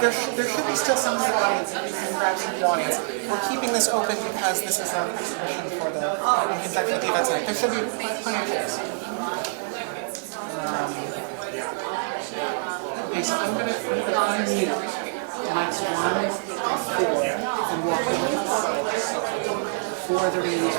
There should be still some in the audience. If you can grab some in the audience. We're keeping this open because this is an exhibition for the the event tonight. There should be plenty of chairs. Okay, so I'm gonna unmute mics 1 and 4 and walk over for the release.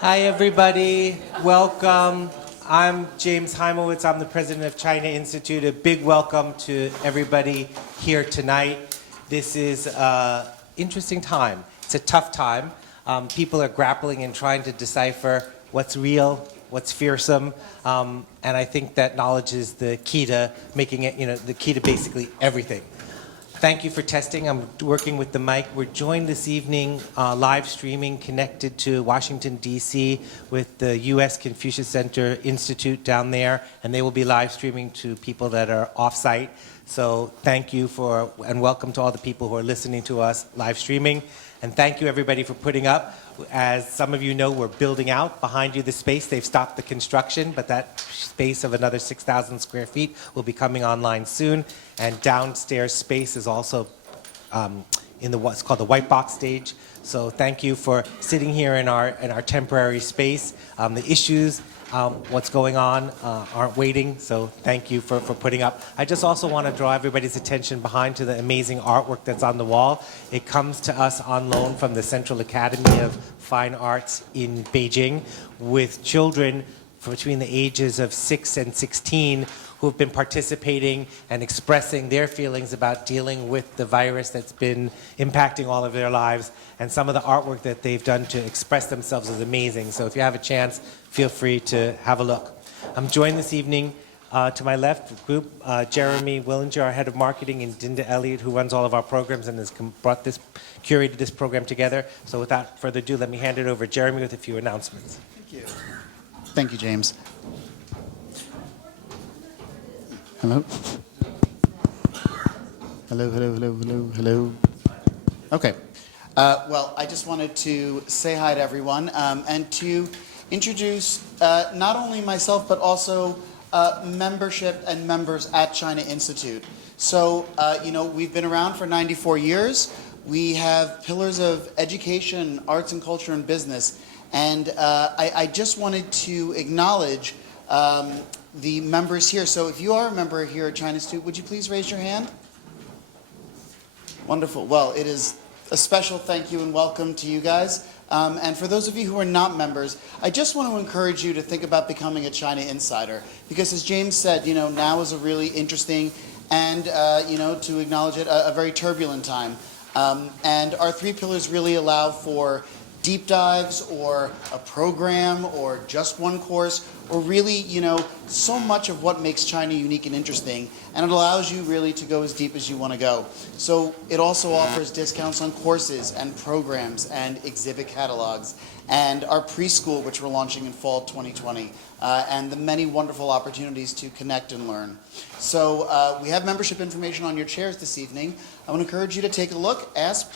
Hi, everybody. Welcome. I'm James Heimowitz. I'm the president of China Institute. A big welcome to everybody here tonight. This is an interesting time. It's a tough time. People are grappling and trying to decipher what's real, what's fearsome, and I think that knowledge is the key to making it, the key to basically everything. Thank you for testing. I'm working with the mic. We're joined this evening live streaming, connected to Washington, D.C. with the U.S. Confucius Center Institute down there, and they will be live streaming to people that are off-site. So thank you and welcome to all the people who are listening to us live streaming. And thank you, everybody, for putting up. As some of you know, we're building out behind you the space. They've stopped the construction, but that space of another 6,000 square feet will be coming online soon. And downstairs space is also in what's called the white box stage. So thank you for sitting here in our temporary space. The issues, what's going on, aren't waiting. So thank you for putting up. I just also want to draw everybody's attention behind to the amazing artwork that's on the wall. It comes to us on loan from the Central Academy of Fine Arts in Beijing, with children between the ages of 6 and 16 who have been participating and expressing their feelings about dealing with the virus that's been impacting all of their lives. And some of the artwork that they've done to express themselves is amazing. So if you have a chance, feel free to have a look. I'm joined this evening to my left group, Jeremy Willinger, our head of marketing, and Dinda Elliott, who runs all of our programs and has curated this program together. So without further ado, let me hand it over to Jeremy with a few announcements. Thank you. Thank you, James. Hello? Hello, hello, hello, hello, hello. Okay. Well, I just wanted to say hi to everyone and to introduce not only myself, but also membership and members at China Institute. So, we've been around for 94 years. We have pillars of education, arts and culture, and business. And I just wanted to acknowledge the members here. So if you are a member here at China Institute, would you please raise your hand? Wonderful. Well, it is a special thank you and welcome to you guys. And for those of you who are not members, I just want to encourage you to think about becoming a China Insider. Because as James said, now is a really interesting and, to acknowledge it, a very turbulent time. And our three pillars really allow for deep dives or a program or just one course, or really, so much of what makes China unique and interesting, and it allows you really to go as deep as you want to go. So it also offers discounts on courses and programs and exhibit catalogs, and our preschool, which we're launching in fall 2020, and the many wonderful opportunities to connect and learn. So we have membership information on your chairs this evening. I want to encourage you to take a look.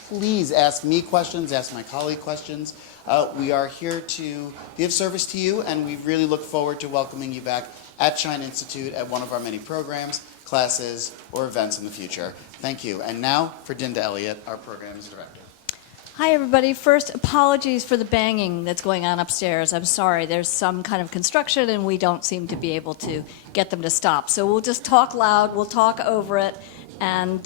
Please ask me questions, ask my colleague questions. We are here to be of service to you, and we really look forward to welcoming you back at China Institute at one of our many programs, classes, or events in the future. Thank you. And now for Dinda Elliott, our programs director. Hi, everybody. First, apologies for the banging that's going on upstairs. I'm sorry. There's some kind of construction, and we don't seem to be able to get them to stop. So we'll just talk loud. We'll talk over it, and,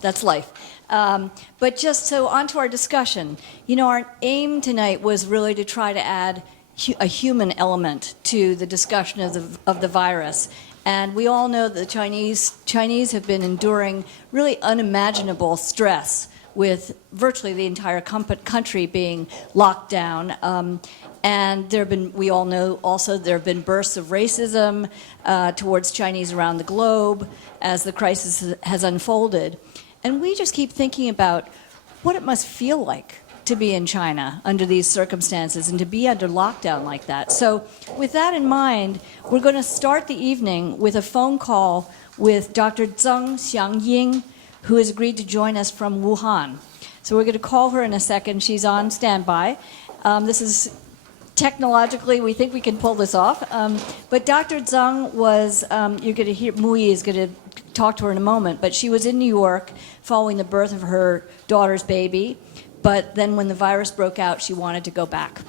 that's life. But just so on to our discussion. Our aim tonight was really to try to add a human element to the discussion of the virus. And we all know that the Chinese have been enduring really unimaginable stress with virtually the entire country being locked down. And we all know also there have been bursts of racism towards Chinese around the globe as the crisis has unfolded. And we just keep thinking about what it must feel like to be in China under these circumstances and to be under lockdown like that. So with that in mind, we're going to start the evening with a phone call with Dr. Zhang Xiangying, who has agreed to join us from Wuhan. So we're going to call her in a second. She's on standby. This is technologically, we think we can pull this off. But Dr. Zhang was, you're going to hear, Mui is going to talk to her in a moment, but she was in New York following the birth of her daughter's baby. But then when the virus broke out, she wanted to go back.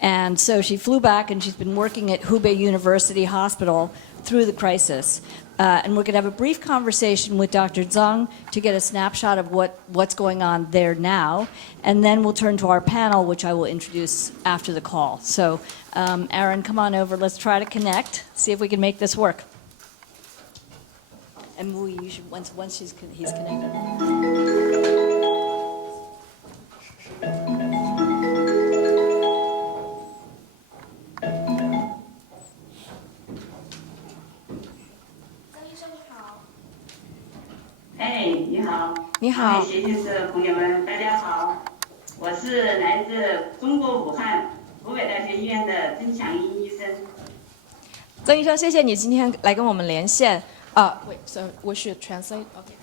And so she flew back, and she's been working at Hubei University Hospital through the crisis. And we're going to have a brief conversation with Dr. Zhang to get a snapshot of what's going on there now. And then we'll turn to our panel, which I will introduce after the call. So, Aaron, come on over. Let's try to connect, see if we can make this work. And you should, once he's connected.你好，学习社朋友们，大家好，我是来自中国武汉湖北大学医院的曾祥英医生。曾医生，谢谢你今天来跟我们连线。Wait, so we should translate. Okay.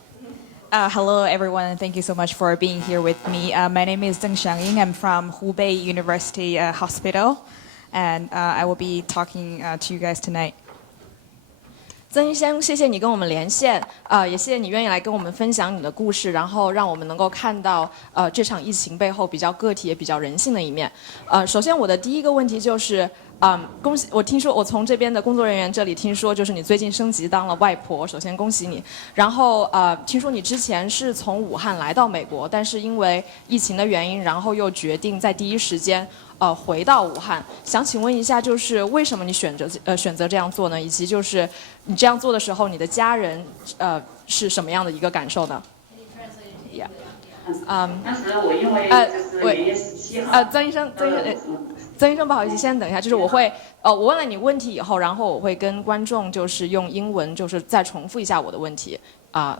Hello, everyone. Thank you so much for being here with me. My name is Zhang Xiangying. I'm from Hubei University Hospital, and I will be talking to you guys tonight. 曾医生，谢谢你跟我们连线，也谢谢你愿意来跟我们分享你的故事，然后让我们能够看到这场疫情背后比较个体也比较人性的一面。首先我的第一个问题就是，恭喜！我听说我从这边的工作人员这里听说，就是你最近升级当了外婆，首先恭喜你。然后听说你之前是从武汉来到美国，但是因为疫情的原因，然后又决定在第一时间。回到武汉，想请问一下，就是为什么你选择这样做呢？以及就是你这样做的时候，你的家人是什么样的一个感受呢？当时我因为就是元月17号。曾医生，不好意思，先等一下，就是我问了你问题以后，然后我会跟观众就是用英文就是再重复一下我的问题，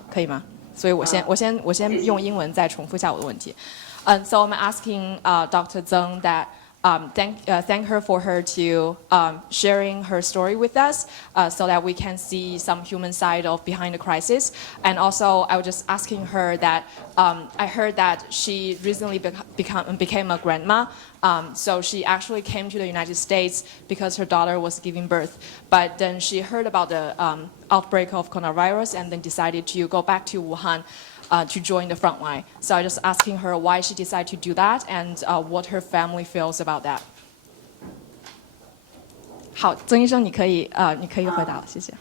可以吗？所以我先用英文再重复一下我的问题。So I'm asking Dr. Zhang that. Thank her for her to sharing her story with us, so that we can see some human side of behind the crisis. And also, I was just asking her that I heard that she recently became a grandma. So she actually came to the United States because her daughter was giving birth. But then she heard about the outbreak of coronavirus and then decided to go back to Wuhan. To join the front line. So I just asking her why she decided to do that and what her family feels about that. 好，曾医生，你可以回答了，谢谢。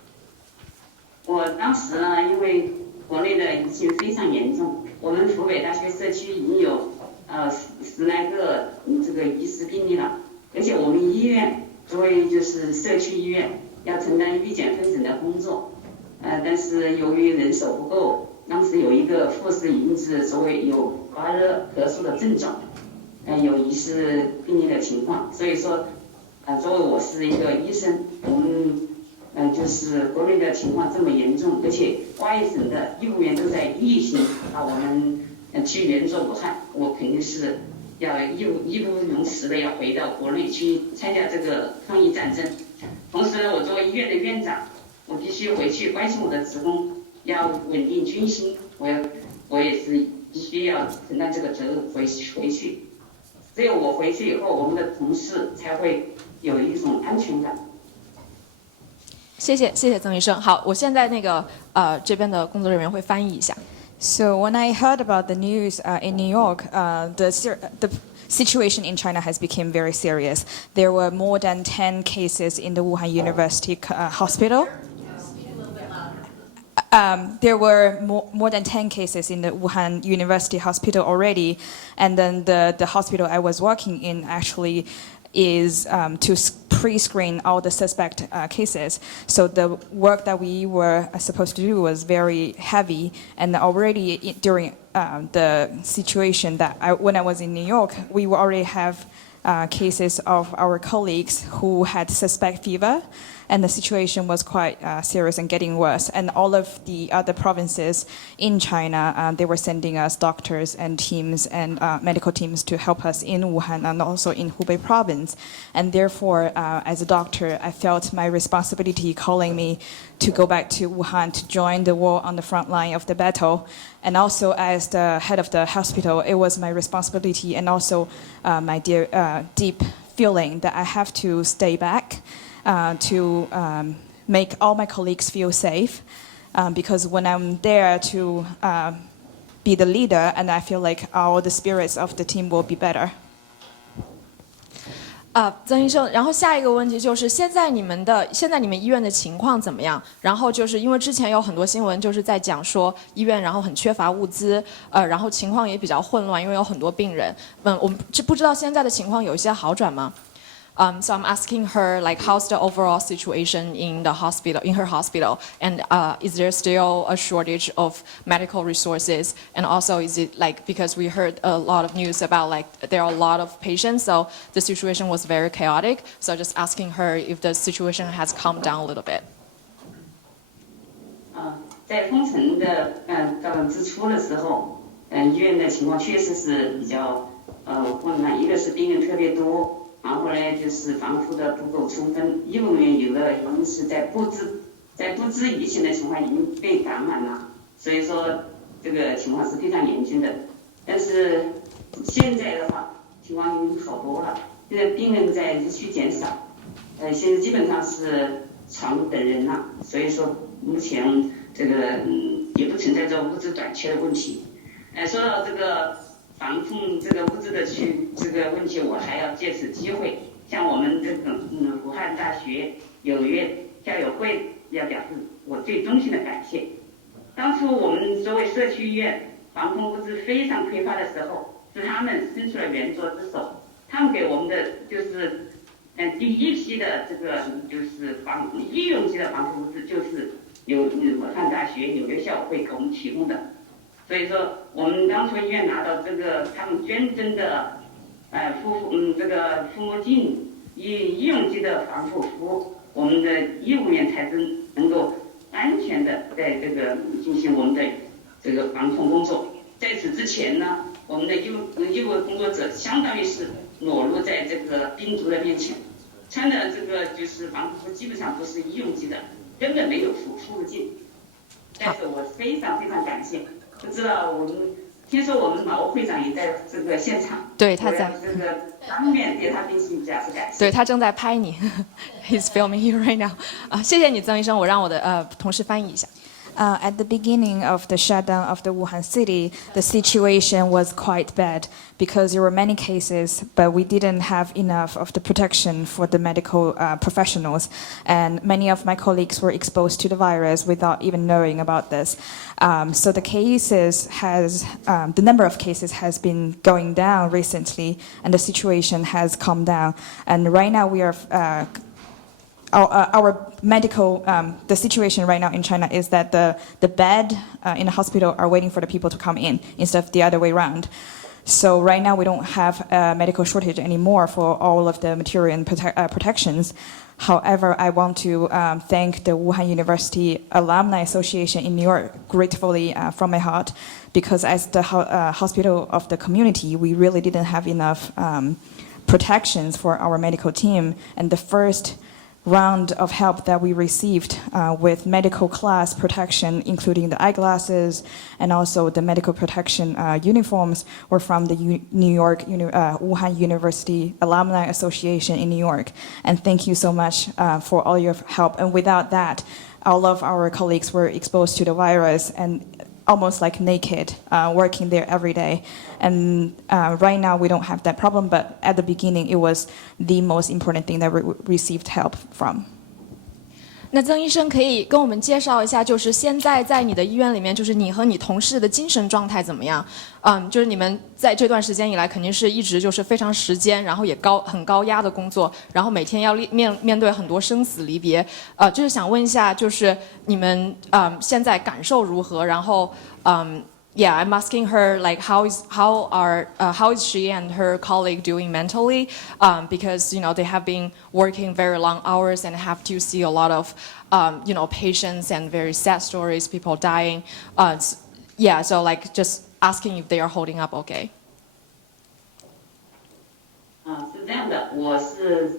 我当时呢，因为国内的疫情非常严重，我们湖北大学社区已经有10来个这个疑似病例了，而且我们医院作为就是社区医院要承担预检分诊的工作，但是由于人手不够。当时有一个护士引致所谓有发热、咳嗽的症状，有疑似病例的情况，所以说，作为我是一个医生，我们就是国内的情况这么严重，而且华裔省的医务员都在疫情我们去援助武汉，我肯定是要义不容辞的要回到国内去参加这个抗疫战争。同时呢，我作为医院的院长，我必须回去关心我的职工。要稳定军心，我也是必须要承担这个责任回去，只有我回去以后，我们的同事才会有一种安全感。谢谢曾医生。好，我现在这边的工作人员会翻译一下。So when I heard about the news in New York, the situation in China has become very serious. There were more than 10 cases in the Wuhan University hospital. There were more than 10 cases in the Wuhan University Hospital already, and then the hospital I was working in actually is to pre-screen all the suspect cases. So the work that we were supposed to do was very heavy, and already during the situation that when I was in New York, we already have cases of our colleagues who had suspect fever. And the situation was quite serious and getting worse. And all of the other provinces in China, they were sending us doctors and teams and medical teams to help us in Wuhan and also in Hubei province. And therefore, as a doctor, I felt my responsibility calling me to go back to Wuhan to join the war on the front line of the battle. And also as the head of the hospital, it was my responsibility and also my deep feeling that I have to stay back. To make all my colleagues feel safe, because when I'm there to be the leader, and I feel like all the spirits of the team will be better. 曾医生，然后下一个问题就是现在你们医院的情况怎么样？然后就是因为之前有很多新闻就是在讲说医院然后很缺乏物资，然后情况也比较混乱，因为有很多病人。我们不知道现在的情况有一些好转吗？ So I'm asking her, like, how's the overall situation in her hospital, and is there still a shortage of medical resources? And also, is it like because we heard a lot of news about like there are a lot of patients, so the situation was very chaotic. So just asking her if the situation has calmed down a little bit. 在封城的之初的时候，医院的情况确实是比较混乱，一个是病人特别多。 然后呢，就是防护的不够充分，医务人员有的已经是在不知疫情的情况已经被感染了，所以说这个情况是非常严峻的。但是现在的话，情况已经好多了，现在病人在日趋减少，现在基本上是床不等人了，所以说目前这个也不存在着物资短缺的问题。说到这个防控这个物资的这个问题，我还要借此机会向我们这个武汉大学有约校友会要表示我最衷心的感谢。当初我们作为社区医院防控物资非常匮乏的时候，是他们伸出了援助之手，他们给我们的就是第一批的这个就是医用级的防控物资，就是由武汉大学纽约校友会给我们提供的。所以说，我们当初医院拿到这个他们捐赠的这个护目镜、医用级的防护服，我们的医务员才能够安全的在这个进行我们的这个防控工作。在此之前呢，我们的医务工作者相当于是裸露在这个病毒的面前，穿的这个就是防护服基本上不是医用级的，根本没有护目镜。但是我非常非常感谢。不知道听说我们马会长也在这个现场，对，他在这个当面对他进行表示感谢。对，他正在拍你，He's filming you right now。谢谢你，曾医生，我让我的同事翻译一下。At the beginning of the shutdown of the Wuhan city, the situation was quite bad because there were many cases, but we didn't have enough of the protection for the medical professionals. And many of my colleagues were exposed to the virus without even knowing about this. So the number of cases has been going down recently, and the situation has calmed down. And right now we are our medical, the situation right now in China is that the bed in the hospital are waiting for the people to come in instead of the other way around. So right now we don't have a medical shortage anymore for all of the material and protections. However, I want to thank the Wuhan University Alumni Association in New York gratefully from my heart, because as the hospital of the community, we really didn't have enough protections for our medical team. And the first round of help that we received with medical class protection, including the eyeglasses and also the medical protection uniforms, were from the Wuhan University Alumni Association in New York. And thank you so much for all your help. And without that, all of our colleagues were exposed to the virus and almost like naked, working there every day. And right now we don't have that problem, but at the beginning it was the most important thing that we received help from. 那曾医生可以跟我们介绍一下，就是现在在你的医院里面，就是你和你同事的精神状态怎么样？就是你们在这段时间以来，肯定是一直就是非常时间，然后也很高压的工作，然后每天要面对很多生死离别。就是想问一下，就是你们现在感受如何？然后Yeah, I'm asking her like how is she and her colleague doing mentally? Because they have been working very long hours and have to see a lot of patients and very sad stories, people dying. Yeah, so like just asking if they are holding up okay. 是这样的，我是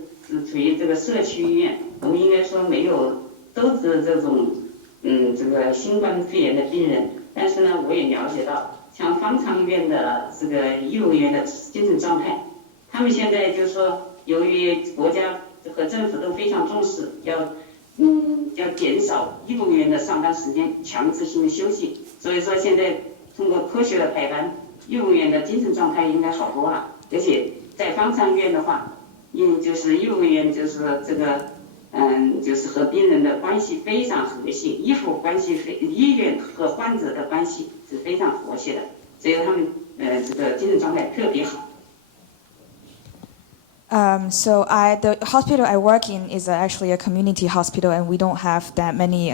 处于这个社区医院，我们应该说没有都是这种这个新冠肺炎的病人。但是呢，我也了解到，像方舱医院的这个医务员的精神状态，他们现在就是说，由于国家和政府都非常重视，要减少医务员的上班时间，强制性的休息。所以说，现在通过科学的排班，医务员的精神状态应该好多了。而且在方舱医院的话，就是医务员就是这个。就是和病人的关系非常和谐，医院和患者的关系是非常和谐的，所以他们这个精神状态特别好。So the hospital I work in is actually a community hospital, and we don't have that many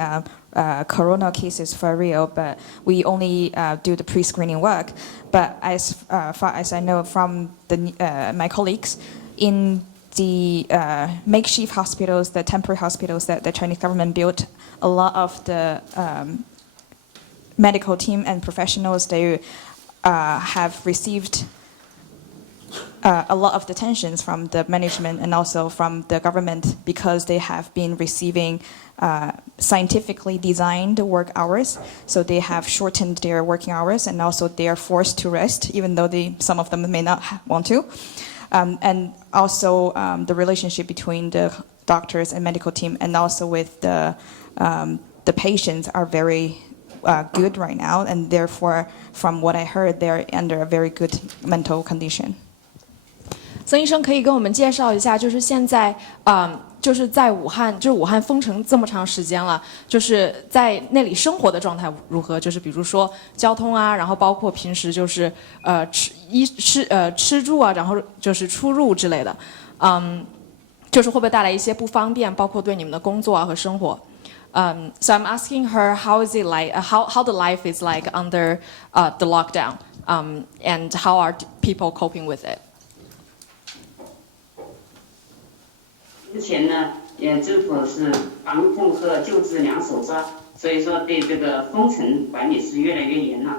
corona cases for real, but we only do the pre-screening work. But as far as I know from my colleagues in the makeshift hospitals, the temporary hospitals that the Chinese government built, a lot of the medical team and professionals, they have received a lot of detentions from the management and also from the government because they have been receiving scientifically designed work hours. So they have shortened their working hours, and also they are forced to rest, even though some of them may not want to. And also the relationship between the doctors and medical team, and also with the patients are very good right now, and therefore, from what I heard, they're under a very good mental condition. 曾医生可以跟我们介绍一下，就是现在，就是在武汉，就是武汉封城这么长时间了，就是在那里生活的状态如何？就是比如说交通啊，然后包括平时就是吃住啊，然后就是出入之类的，就是会不会带来一些不方便，包括对你们的工作啊和生活。So I'm asking her how is it like, how the life is like under the lockdown, and how are people coping with it? 之前呢，政府是防控和救治两手抓，所以说对这个封城管理是越来越严了。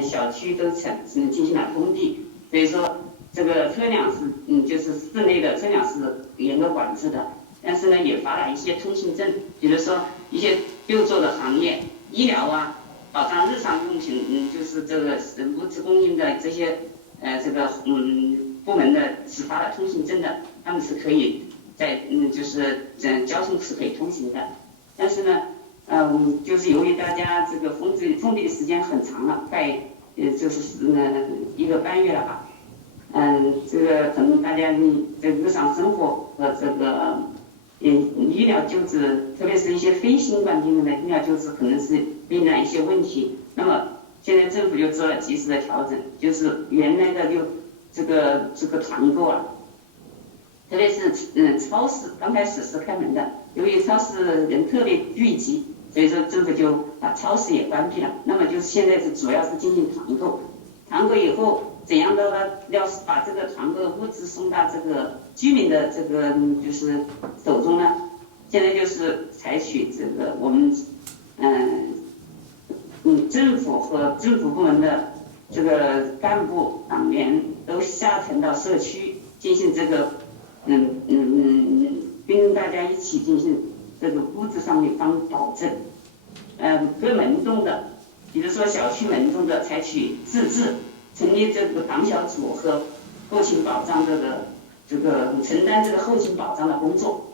小区都进行了封闭，所以说这个车辆是就是室内的车辆是严格管制的。但是呢，也发了一些通行证，比如说一些就做的行业，医疗啊，保障日常用品，就是这个物资供应的这些这个部门的是发了通行证的，他们是可以。在就是交通是可以通行的，但是呢，就是由于大家这个封闭的时间很长了，快就是1个半月了吧，这个可能大家这日常生活和这个医疗救治，特别是一些非新冠病人的医疗救治，可能是面临一些问题。那么现在政府就做了及时的调整，就是原来的这个团购啊。特别是超市刚开始是开门的，由于超市人特别聚集，所以说政府就把超市也关闭了。那么就是现在是主要是进行团购，团购以后怎样的呢？要是把这个团购物资送到这个居民的这个就是手中呢？现在就是采取这个我们政府和政府部门的这个干部党员都下沉到社区进行这个。跟大家一起进行这个物质上的保证，各门众的，比如说小区门众的采取自治，成立这个党小组和后勤保障这个承担这个后勤保障的工作，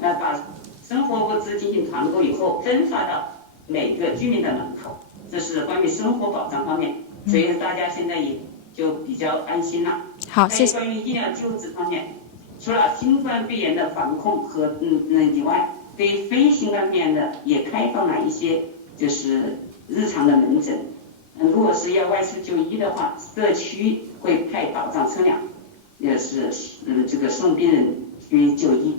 把生活物资进行团购以后分发到每个居民的门口，这是关于生活保障方面，所以大家现在也就比较安心了。好，谢谢。关于医疗救治方面。除了新冠肺炎的防控和以外，对非新冠肺炎的也开放了一些就是日常的门诊。如果是要外出就医的话，社区会派保障车辆，也是这个送病人去就医。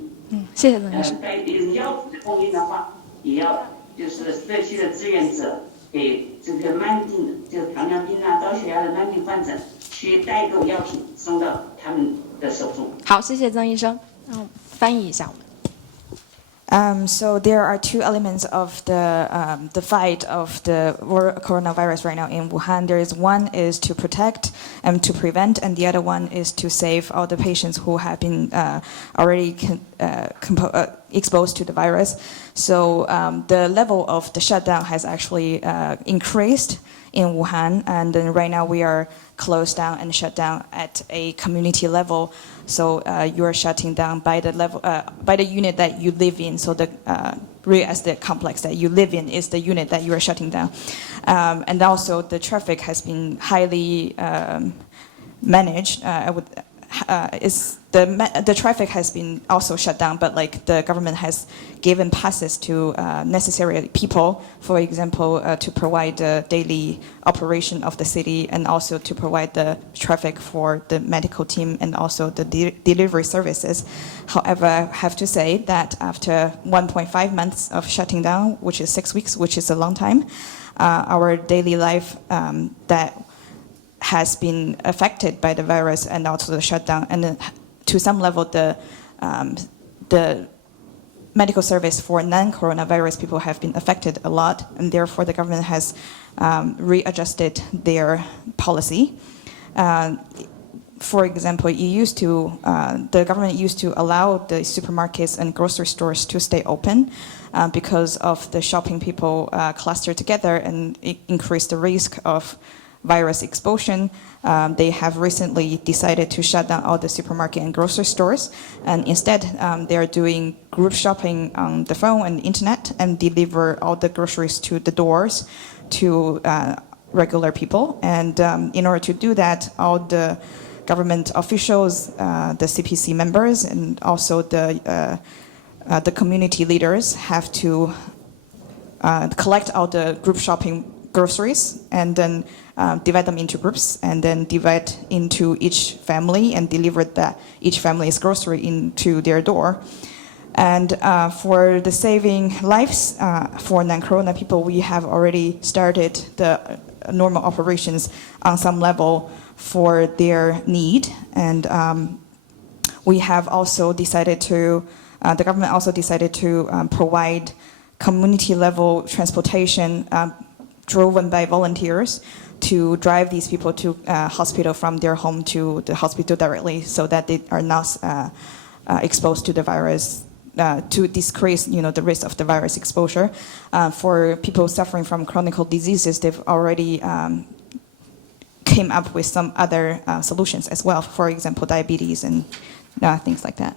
谢谢曾医生。在药品的供应的话，也要就是社区的志愿者给这个慢病，就糖尿病啊、高血压的慢病患者去代购药品送到他们。好，谢谢曾医生。翻译一下我们。So there are two elements of the fight of the coronavirus right now in Wuhan. There is one is to protect and to prevent, and the other one is to save all the patients who have been already exposed to the virus. So the level of the shutdown has actually increased in Wuhan, and then right now we are closed down and shut down at a community level. So you are shutting down by the level, by the unit that you live in. So the real estate complex that you live in is the unit that you are shutting down. And also the traffic has been highly managed. The traffic has been also shut down, but like the government has given passes to necessary people, for example, to provide the daily operation of the city and also to provide the traffic for the medical team and also the delivery services. However, I have to say that after 1.5 months of shutting down, which is 6 weeks, which is a long time, our daily life that has been affected by the virus and also the shutdown, and to some level the medical service for non-coronavirus people have been affected a lot, and therefore the government has readjusted their policy. For example, the government used to allow the supermarkets and grocery stores to stay open because of the shopping people cluster together and increase the risk of virus exposure, they have recently decided to shut down all the supermarket and grocery stores, and instead they are doing group shopping on the phone and internet and deliver all the groceries to the doors to regular people. And in order to do that, all the government officials, the CPC members, and also the community leaders have to collect all the group shopping groceries and then divide them into groups and then divide into each family and deliver each family's grocery into their door. And for the saving lives for non-corona people, we have already started the normal operations on some level for their need. And we have also decided to, the government also decided to provide community level transportation driven by volunteers to drive these people to hospital from their home to the hospital directly, so that they are not exposed to the virus, to decrease the risk of the virus exposure. For people suffering from chronic diseases, they've already came up with some other solutions as well. For example, diabetes and things like that.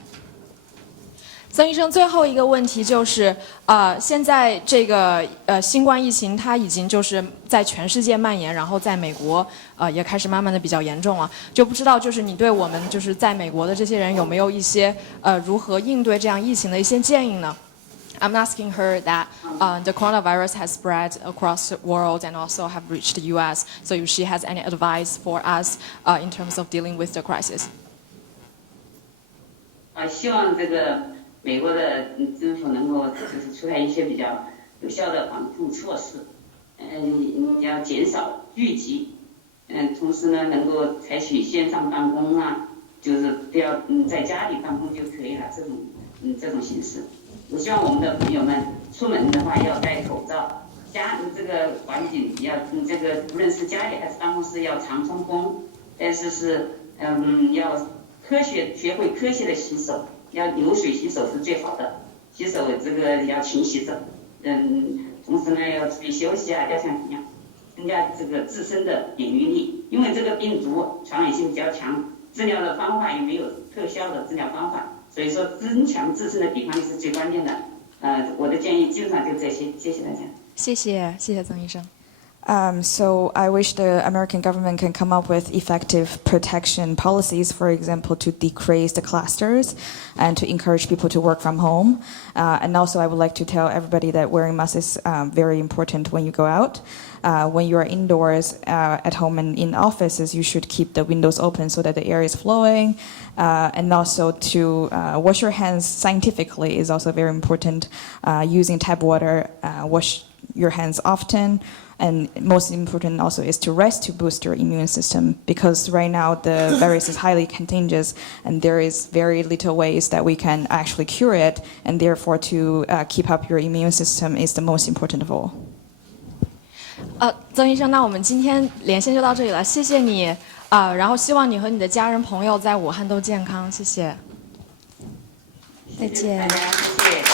曾医生，最后一个问题就是，现在这个新冠疫情它已经就是在全世界蔓延，然后在美国也开始慢慢的比较严重了。就不知道就是你对我们就是在美国的这些人有没有一些如何应对这样疫情的一些建议呢？ I'm asking her that the coronavirus has spread across the world and also have reached the U.S. So if she has any advice for us in terms of dealing with the crisis. 希望这个美国的政府能够就是出台一些比较有效的防控措施，要减少聚集，同时呢能够采取线上办公啊，就是不要在家里办公就可以了这种形式。我希望我们的朋友们出门的话要戴口罩，这个环境要这个无论是家里还是办公室要常通风，但是要学会科学的洗手。 要流水洗手是最好的，洗手这个要勤洗手，同时呢要注意休息啊，加强营养，增加这个自身的免疫力。因为这个病毒传染性比较强，治疗的方法也没有特效的治疗方法，所以说增强自身的抵抗力是最关键的。我的建议基本上就这些，谢谢大家。谢谢曾医生。 So I wish the American government can come up with effective protection policies, for example, to decrease the clusters and to encourage people to work from home. And also I would like to tell everybody that wearing masks is very important when you go out. When you are indoors, at home and in offices, you should keep the windows open so that the air is flowing. And also to wash your hands scientifically is also very important. Using tap water, wash your hands often. And most important also is to rest to boost your immune system, because right now the virus is highly contagious and there is very little ways that we can actually cure it, and therefore to keep up your immune system is the most important of all. 曾医生，那我们今天连线就到这里了，谢谢你然后希望你和你的家人朋友在武汉都健康，谢谢。再见。大家谢谢。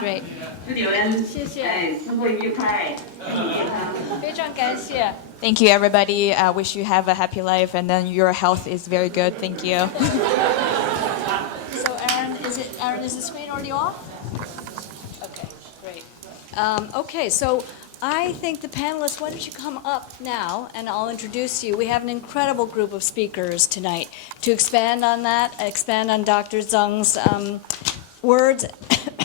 Great. 祝你们谢谢生活愉快，身体健康。非常感谢。 Thank you, everybody. I wish you have a happy life, and then your health is very good. Thank you. So Aaron, is the screen already off? Okay, great. Okay, so I think the panelists, why don't you come up now and I'll introduce you. We have an incredible group of speakers tonight to expand on that, expand on Dr. Zhang's words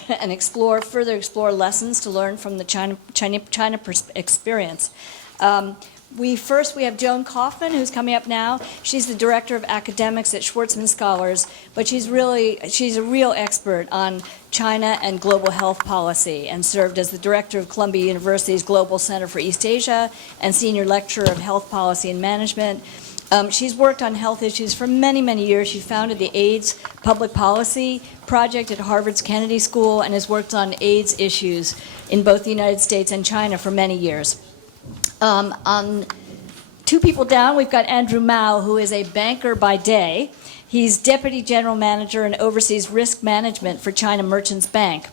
and further explore lessons to learn from the China experience. We have Joan Kaufman, who's coming up now. She's the director of academics at Schwarzman Scholars, but she's a real expert on China and global health policy, and served as the director of Columbia University's Global Center for East Asia and senior lecturer of health policy and management. She's worked on health issues for many, many years. She founded the AIDS Public Policy Project at Harvard's Kennedy School and has worked on AIDS issues in both the United States and China for many years. Two people down, we've got Andrew Mao, who is a banker by day. He's Deputy General Manager and oversees risk management for China Merchants Bank.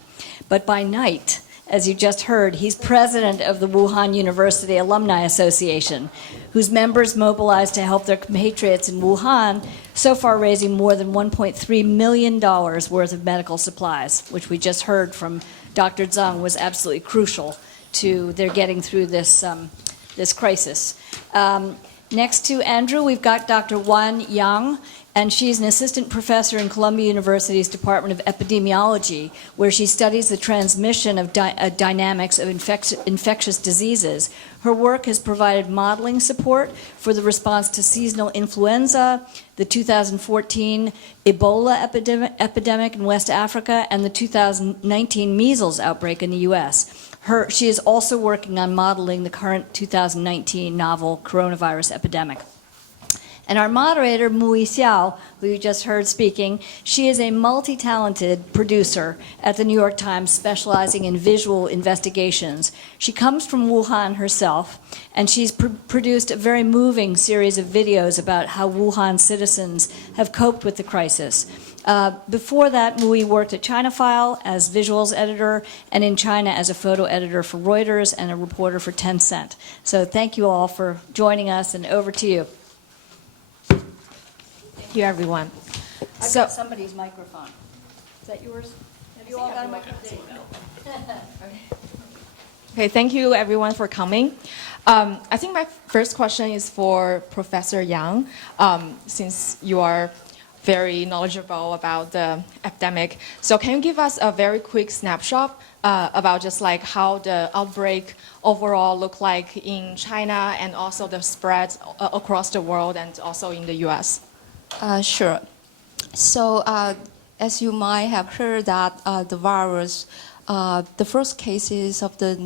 But by night, as you just heard, he's president of the Wuhan University Alumni Association, whose members mobilized to help their compatriots in Wuhan, so far raising more than $1.3 million worth of medical supplies, which we just heard from Dr. Zhang was absolutely crucial to their getting through this, this crisis. Next to Andrew, we've got Dr. Wan Yang, and she's an assistant professor in Columbia University's Department of Epidemiology, where she studies the transmission of dynamics of infectious diseases. Her work has provided modeling support for the response to seasonal influenza, the 2014 Ebola epidemic in West Africa, and the 2019 measles outbreak in the U.S. She is also working on modeling the current 2019 novel coronavirus epidemic. And our moderator, Mui Xiao, who you just heard speaking, she is a multi-talented producer at the New York Times specializing in visual investigations. She comes from Wuhan herself, and she's produced a very moving series of videos about how Wuhan citizens have coped with the crisis. Before that, Mui worked at ChinaFile as visuals editor and in China as a photo editor for Reuters and a reporter for Tencent. So thank you all for joining us, and over to you. Thank you, everyone. I've got somebody's microphone. Is that yours? Have you all got a microphone? Okay, thank you everyone for coming. I think my first question is for Professor Yang, since you are very knowledgeable about the epidemic. So can you give us a very quick snapshot about just like how the outbreak overall looked like in China and also the spread across the world and also in the US? Sure. So, as you might have heard that the virus, the first cases of the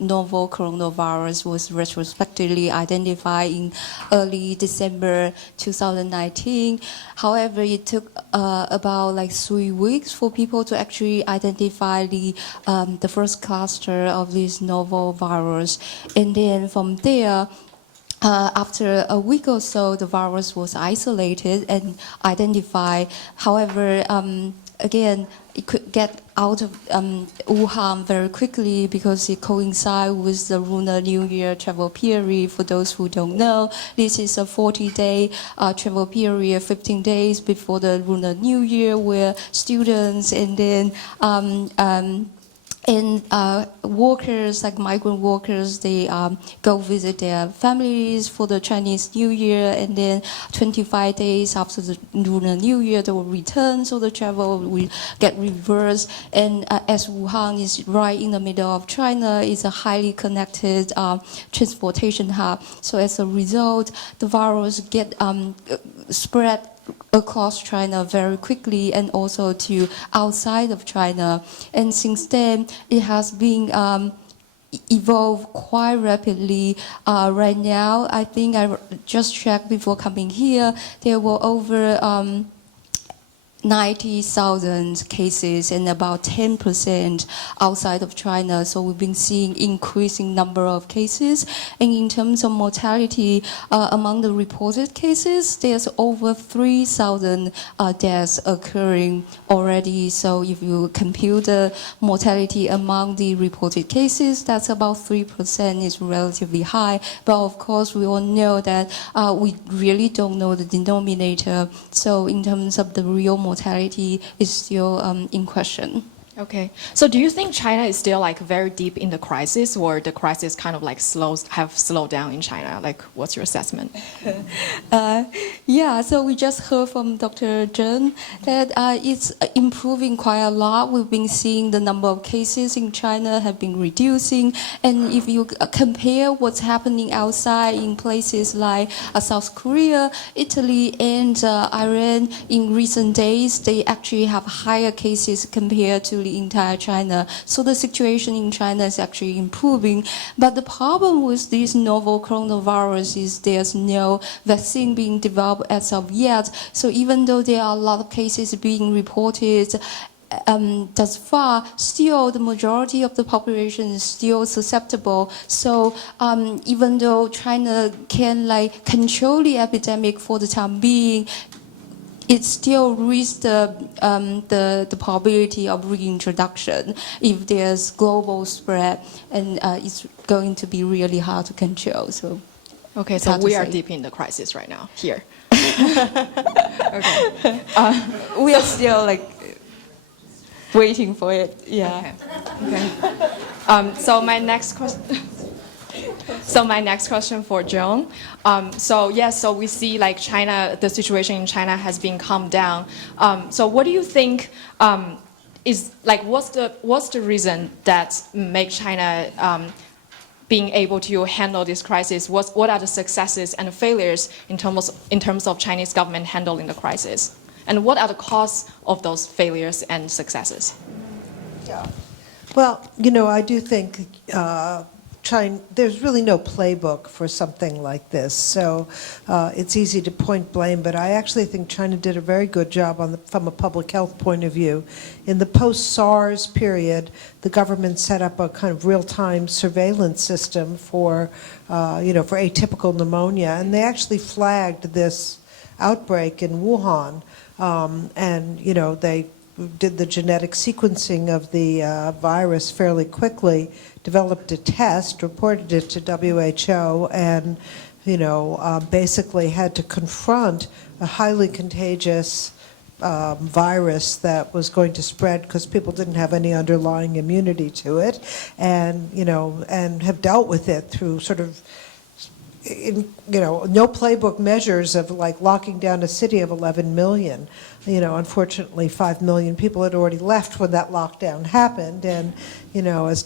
novel coronavirus was retrospectively identified in early December 2019. However, it took about like 3 weeks for people to actually identify the first cluster of this novel virus, and then from there. After a week or so, the virus was isolated and identified. However, again, it could get out of Wuhan very quickly because it coincides with the Lunar New Year travel period. For those who don't know, this is a 40-day travel period, 15 days before the Lunar New Year, where students and then workers, like migrant workers, they go visit their families for the Chinese New Year, and then 25 days after the Lunar New Year, they will return, so the travel will get reversed. And as Wuhan is right in the middle of China, it's a highly connected transportation hub. So as a result, the virus get spread across China very quickly and also to outside of China. And since then, it has been evolved quite rapidly. Right now, I think I just checked before coming here, there were over 90,000 cases and about 10% outside of China. So we've been seeing increasing number of cases. And in terms of mortality, among the reported cases, there's over 3,000 deaths occurring already. So if you compute the mortality among the reported cases, that's about 3%, is relatively high. But of course, we all know that we really don't know the denominator. So in terms of the real mortality is still in question. Okay, so do you think China is still like very deep in the crisis, or the crisis kind of like have slowed down in China? Like, what's your assessment? Yeah, so we just heard from Dr. Zhang that it's improving quite a lot. We've been seeing the number of cases in China have been reducing, and if you compare what's happening outside in places like South Korea, Italy, and Iran in recent days, they actually have higher cases compared to the entire China. So the situation in China is actually improving. But the problem with this novel coronavirus is there's no vaccine being developed as of yet. So even though there are a lot of cases being reported thus far, still the majority of the population is still susceptible. So even though China can like control the epidemic for the time being, it still risks the probability of reintroduction if there's global spread, and it's going to be really hard to control. So, Okay, it's so hard to we are say. deep in the crisis right now here. We are still like waiting for it. Yeah. Okay. So my next question. So my next question for Zhang. So we see like China, the situation in China has been calmed down. So what do you think is like what's the reason that make China being able to handle this crisis? What are the successes and failures in terms of Chinese government handling the crisis? And what are the causes of those failures and successes? Yeah. Well, you know, I do think China, there's really no playbook for something like this. So it's easy to point blame, but I actually think China did a very good job from a public health point of view. In the post-SARS period, the government set up a kind of real-time surveillance system for atypical pneumonia, and they actually flagged this outbreak in Wuhan, and they did the genetic sequencing of the virus fairly quickly, developed a test, reported it to WHO, and basically had to confront a highly contagious virus that was going to spread because people didn't have any underlying immunity to it, and have dealt with it through sort of no playbook measures of like locking down a city of 11 million. Unfortunately, 5 million people had already left when that lockdown happened, and as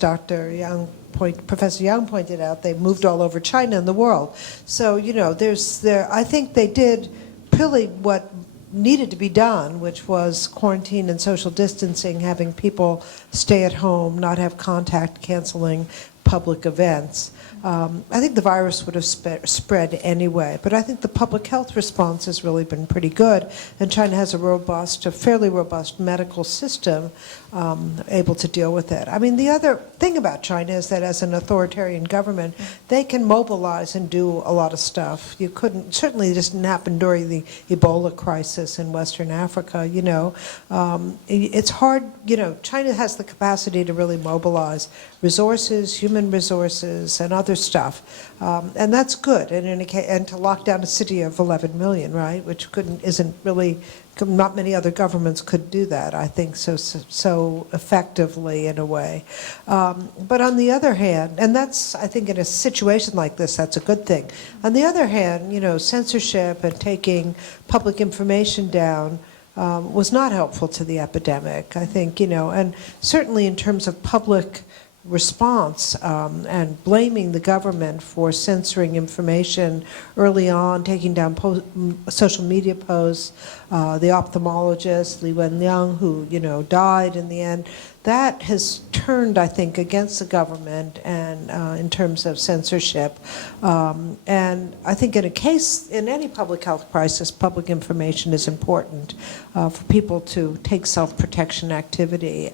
Professor Yang pointed out, they moved all over China and the world. So I think they did really what needed to be done, which was quarantine and social distancing, having people stay at home, not have contact, canceling public events. I think the virus would have spread anyway, but I think the public health response has really been pretty good, and China has a fairly robust medical system able to deal with it. I mean, the other thing about China is that as an authoritarian government, they can mobilize and do a lot of stuff. Certainly this didn't happen during the Ebola crisis in Western Africa, It's hard, China has the capacity to really mobilize resources, human resources, and other stuff. And that's good, and to lock down a city of 11 million, right, which isn't really, not many other governments could do that, I think, so effectively in a way. But on the other hand, and that's, I think in a situation like this, that's a good thing. On the other hand, censorship and taking public information down was not helpful to the epidemic, I think, and certainly in terms of public response and blaming the government for censoring information early on, taking down social media posts, the ophthalmologist Li Wenliang, who died in the end, that has turned, I think, against the government and in terms of censorship. And I think in any public health crisis, public information is important for people to take self-protection activity.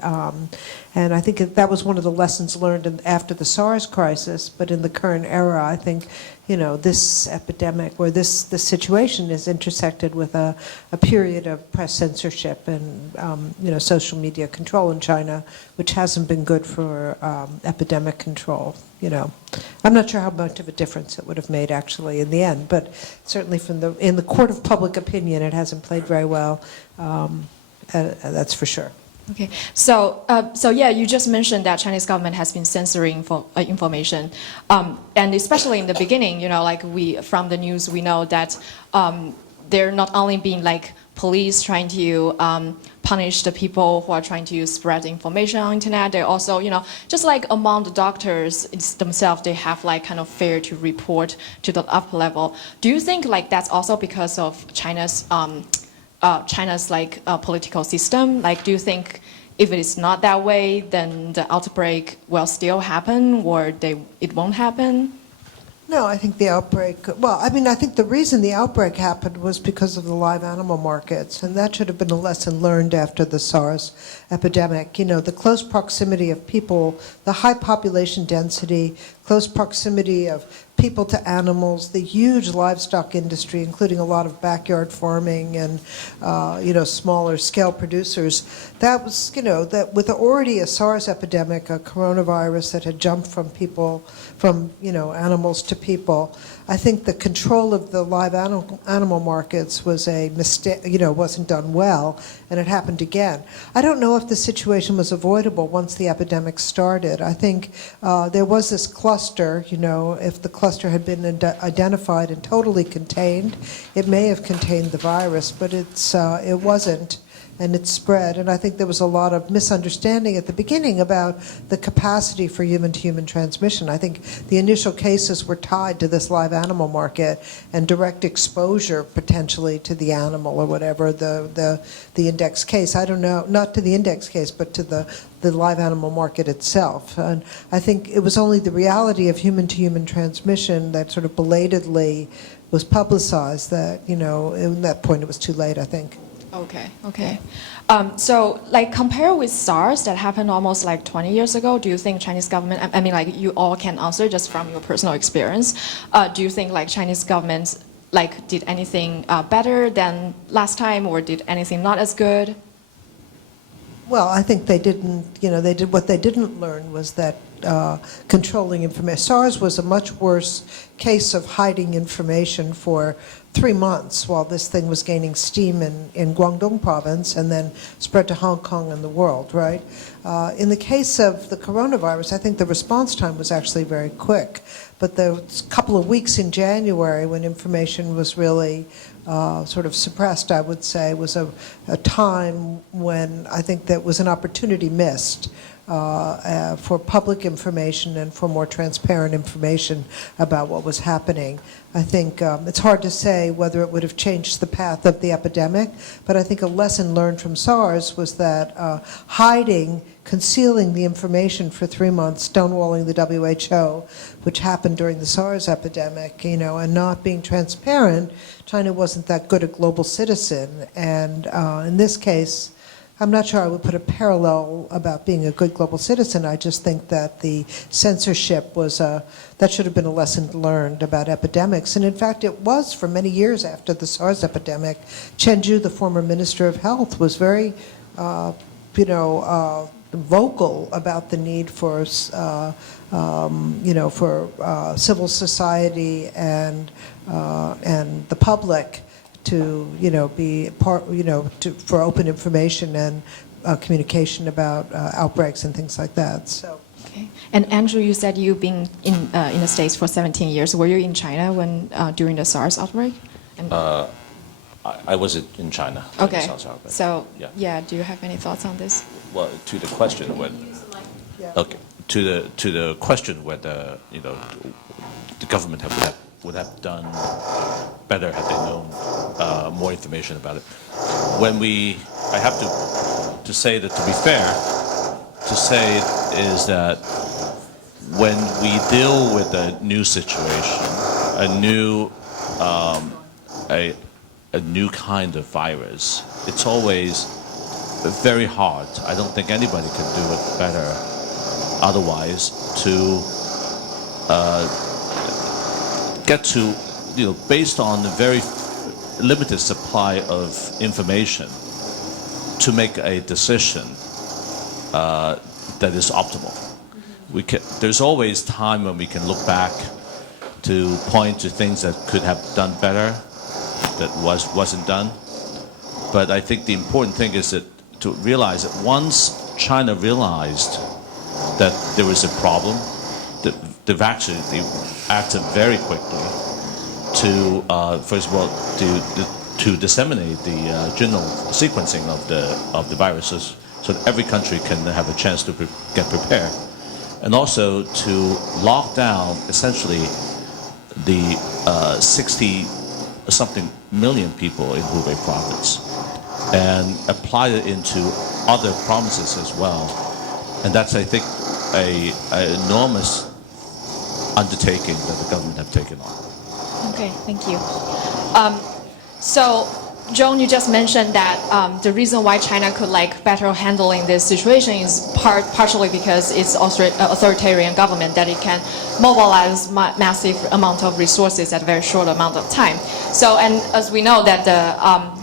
And I think that was one of the lessons learned after the SARS crisis, but in the current era, I think, this epidemic or this situation is intersected with a period of press censorship and, social media control in China, which hasn't been good for epidemic control, I'm not sure how much of a difference it would have made actually in the end, but certainly in the court of public opinion, it hasn't played very well, that's for sure. Okay, so yeah, you just mentioned that Chinese government has been censoring information, and especially in the beginning, from the news we know that they're not only being like police trying to punish the people who are trying to spread information on internet. They also, just like among the doctors themselves, they have like kind of fear to report to the upper level. Do you think like that's also because of China's political system? Like, do you think if it is not that way, then the outbreak will still happen, or it won't happen? No, I think the outbreak, well, I mean, I think the reason the outbreak happened was because of the live animal markets, and that should have been a lesson learned after the SARS epidemic. You know, the close proximity of people, the high population density, close proximity of people to animals, the huge livestock industry, including a lot of backyard farming and, smaller scale producers. That was, that with already a SARS epidemic, a coronavirus that had jumped from people, from, animals to people, I think the control of the live animal markets was a mistake, wasn't done well, and it happened again. I don't know if the situation was avoidable once the epidemic started. I think there was this cluster, if the cluster had been identified and totally contained, it may have contained the virus, but it wasn't. And it spread. And I think there was a lot of misunderstanding at the beginning about the capacity for human-to-human transmission. I think the initial cases were tied to this live animal market and direct exposure potentially to the animal or whatever, the index case. I don't know, not to the index case, but to the live animal market itself. And I think it was only the reality of human-to-human transmission that sort of belatedly was publicized that, at that point it was too late, I think. Okay. So, compare with SARS that happened almost 20 years ago, do you think Chinese government, I mean, you all can answer just from your personal experience, do you think Chinese government did anything better than last time, or did anything not as good? Well, I think they didn't, what they didn't learn was that controlling information. SARS was a much worse case of hiding information for 3 months while this thing was gaining steam in Guangdong province and then spread to Hong Kong and the world, right? In the case of the coronavirus, I think the response time was actually very quick. But the couple of weeks in January when information was really sort of suppressed, I would say, was a time when I think that was an opportunity missed for public information and for more transparent information about what was happening. I think it's hard to say whether it would have changed the path of the epidemic, but I think a lesson learned from SARS was that concealing the information for 3 months, stonewalling the WHO, which happened during the SARS epidemic, and not being transparent, China wasn't that good a global citizen. And in this case, I'm not sure I would put a parallel about being a good global citizen. I just think that the censorship was that should have been a lesson learned about epidemics. And in fact, it was for many years after the SARS epidemic. Chen Zhu, the former Minister of Health, was very, vocal about the need for, civil society and the public to be part, for open information and communication about outbreaks and things like that. So. Okay. And Andrew, you said you've been in the States for 17 years. Were you in China when during the SARS outbreak? I was in China. Okay. The SARS outbreak. So do you have any thoughts on this? Well, to the question to the question whether the government would have done better had they known more information about it. I have to say that, to be fair, to say is that when we deal with a new situation, a new kind of virus, it's always very hard. I don't think anybody can do it better otherwise to get to, based on a very limited supply of information, to make a decision that is optimal. There's always time when we can look back to point to things that could have done better, that wasn't done. But I think the important thing is to realize that once China realized that there was a problem, they've actually acted very quickly to, first of all, to disseminate the genome sequencing of the viruses, so that every country can have a chance to get prepared, and also to lock down essentially the 60-something million people in Hubei province, and apply it into other provinces as well. And that's, I think, an enormous undertaking that the government have taken on. Okay, thank you. So, Zhang, you just mentioned that the reason why China could better handling this situation is partially because it's authoritarian government that it can mobilize massive amount of resources at a very short amount of time. So, and as we know that the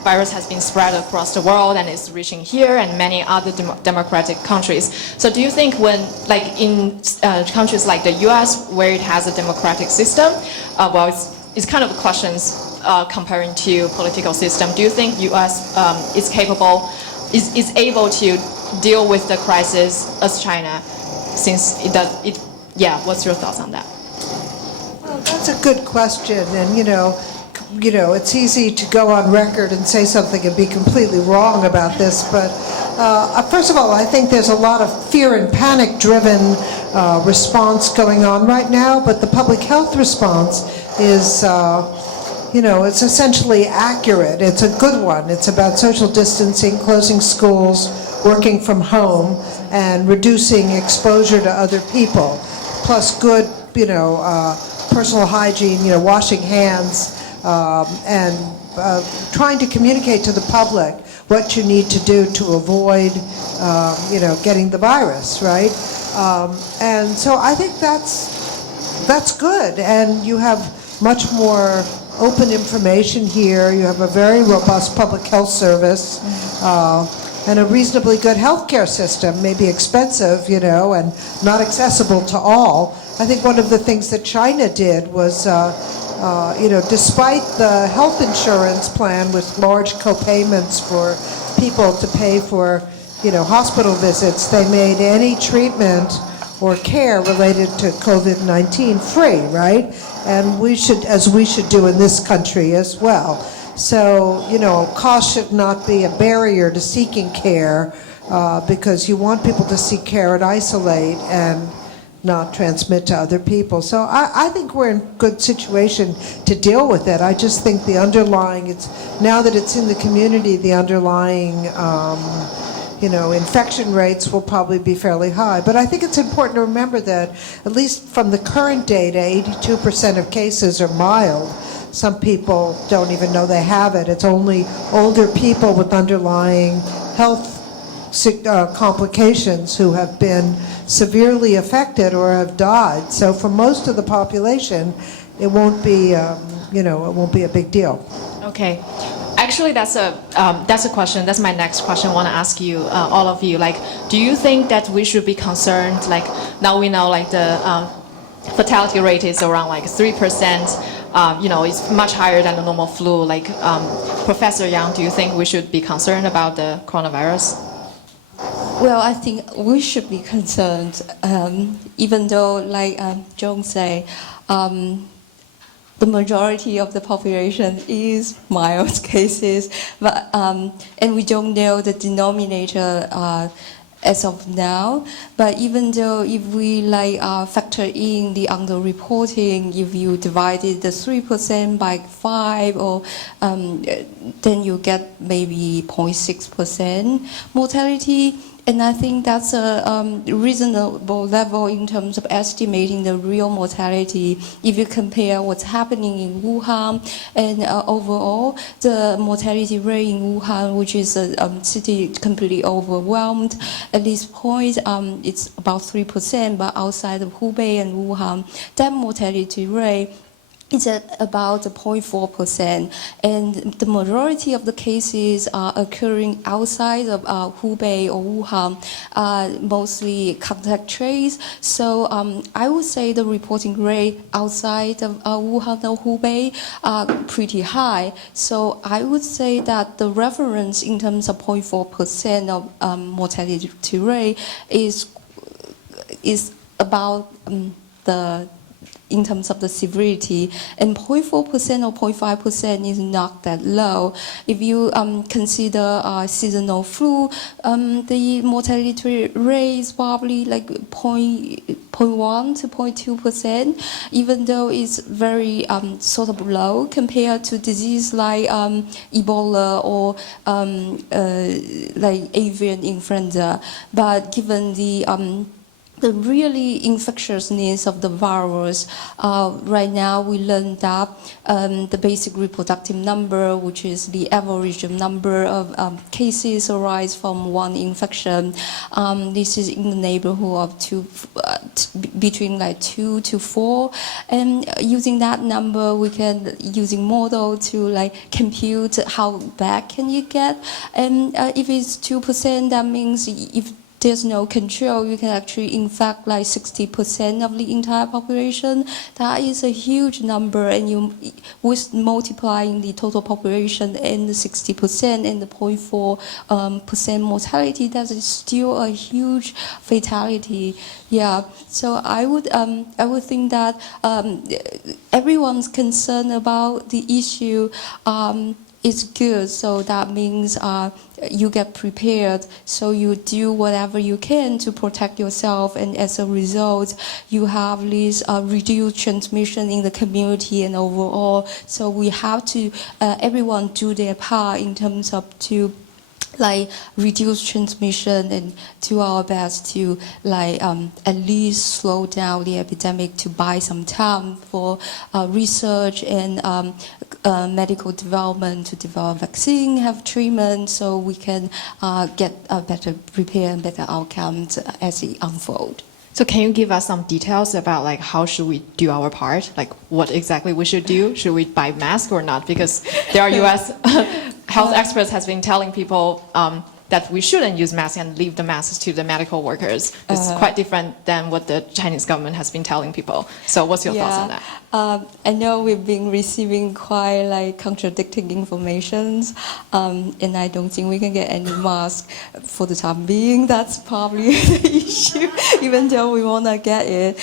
virus has been spread across the world and is reaching here and many other democratic countries. So, do you think when in countries like the U.S. where it has a democratic system, it's kind of questions. Comparing to political system, do you think U.S. Is able to deal with the crisis as China, since it does? What's your thoughts on that? Well, that's a good question, and it's easy to go on record and say something and be completely wrong about this. But first of all, I think there's a lot of fear and panic-driven response going on right now. But the public health response is. It's essentially accurate. It's a good one. It's about social distancing, closing schools, working from home, and reducing exposure to other people. Plus good, personal hygiene, washing hands, and trying to communicate to the public what you need to do to avoid, getting the virus, right? And so I think that's good. And you have much more open information here. You have a very robust public health service and a reasonably good healthcare system, maybe expensive, and not accessible to all. I think one of the things that China did was, despite the health insurance plan with large co-payments for people to pay for, hospital visits, they made any treatment or care related to COVID-19 free, right? And we should do in this country as well. So, cost should not be a barrier to seeking care because you want people to seek care and isolate and not transmit to other people. So I think we're in a good situation to deal with it. I just think the underlying, now that it's in the community, the underlying infection rates will probably be fairly high. But I think it's important to remember that, at least from the current data, 82% of cases are mild. Some people don't even know they have it. It's only older people with underlying health complications who have been severely affected or have died. So for most of the population, it won't be, it won't be a big deal. Okay. Actually, that's a question. That's my next question. I want to ask you, all of you. Do you think that we should be concerned? Now we know, the fatality rate is around 3%. It's much higher than the normal flu. Professor Yang, do you think we should be concerned about the coronavirus? Well, I think we should be concerned, even though, Zhang say. The majority of the population is mild cases, but and we don't know the denominator as of now. But even though if we factor in the underreporting, if you divided the 3% by 5, or then you get maybe 0.6% mortality. And I think that's a reasonable level in terms of estimating the real mortality. If you compare what's happening in Wuhan and overall, the mortality rate in Wuhan, which is a city completely overwhelmed, at this point, it's about 3%, but outside of Hubei and Wuhan, that mortality rate is at about 0.4%, and the majority of the cases are occurring outside of Hubei or Wuhan, mostly contact trace. So I would say the reporting rate outside of Wuhan or Hubei are pretty high. So I would say that the reference in terms of 0.4% of mortality rate is about in terms of the severity, and 0.4% or 0.5% is not that low. If you consider seasonal flu, the mortality rate is probably 0.1 to 0.2%, even though it's very sort of low compared to disease like Ebola or avian influenza. But given the the really infectiousness of the virus. Right now, we learned that the basic reproductive number, which is the average number of cases arise from one infection, this is in the neighborhood of between like 2 to 4. And using that number, we can using model to like compute how bad can you get. And if it's 2%, that means if there's no control, you can actually infect like 60% of the entire population. That is a huge number, and you with multiplying the total population and the 60% and the 0.4% mortality, that is still a huge fatality. Yeah, so I would think that everyone's concerned about the issue. Is good, so that means you get prepared, so you do whatever you can to protect yourself, and as a result, you have this reduced transmission in the community and overall. So we have to, everyone do their part in terms of to like reduce transmission and do our best to like at least slow down the epidemic, to buy some time for research and medical development, to develop vaccine, have treatment, so we can get a better prepare and better outcomes as it unfolds. So can you give us some details about like how should we do our part? Like what exactly we should do? Should we buy masks or not? Because there are U.S. health experts has been telling people that we shouldn't use masks and leave the masks to the medical workers. It's quite different than what the Chinese government has been telling people. So what's your thoughts on that? I know we've been receiving quite like contradicting informations, and I don't think we can get any mask for the time being. That's probably the issue, even though we want to get it.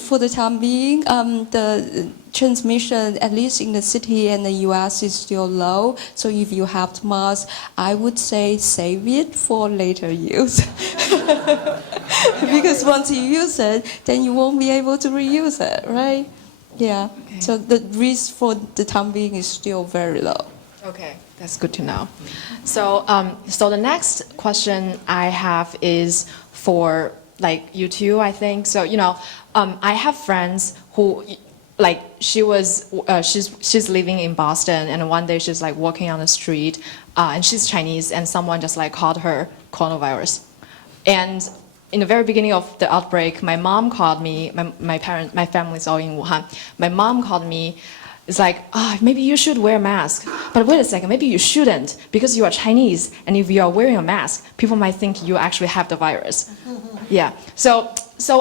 For the time being, the transmission, at least in the city and the US, is still low. So if you have the mask, I would say save it for later use. Because once you use it, then you won't be able to reuse it, right? Yeah. Okay. So the risk for the time being is still very low. Okay, that's good to know. So, so the next question I have is for like you two, I think. So, you know, I have friends who, like, she's living in Boston, and one day she's like walking on the street, and she's Chinese, and someone just like called her coronavirus. And in the very beginning of the outbreak, my mom called me. My family's all in Wuhan. My mom called me. It's like, maybe you should wear a mask. But wait a second, maybe you shouldn't, because you are Chinese, and if you are wearing a mask, people might think you actually have the virus. Yeah. So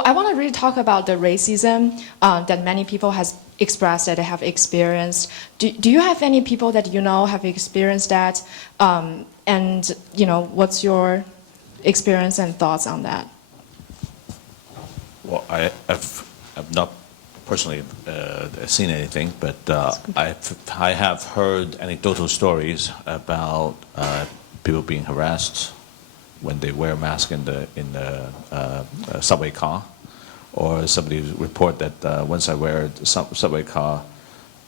I want to really talk about the racism that many people has expressed, that they have experienced. Do you have any people that you know have experienced that? And you know, what's your experience and thoughts on that? Well, I've not personally seen anything, but I have heard anecdotal stories about people being harassed when they wear a mask in the subway car, or somebody report that once I wear a subway car,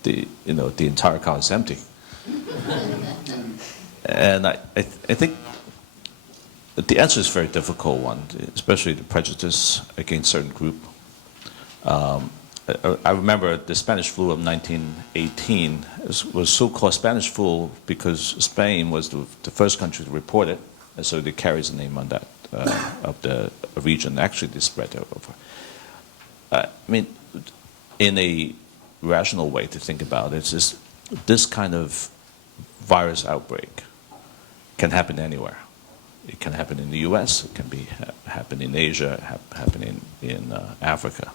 the entire car is empty. And I think the answer is a very difficult one, especially the prejudice against certain group. I remember the Spanish flu of 1918 was so-called Spanish flu because Spain was the first country to report it, and so it carries the name on that of the region. Actually, they spread it over. I mean, in a rational way to think about it, it's just this kind of virus outbreak can happen anywhere. It can happen in the U.S. It can happen in Asia. Happen in Africa.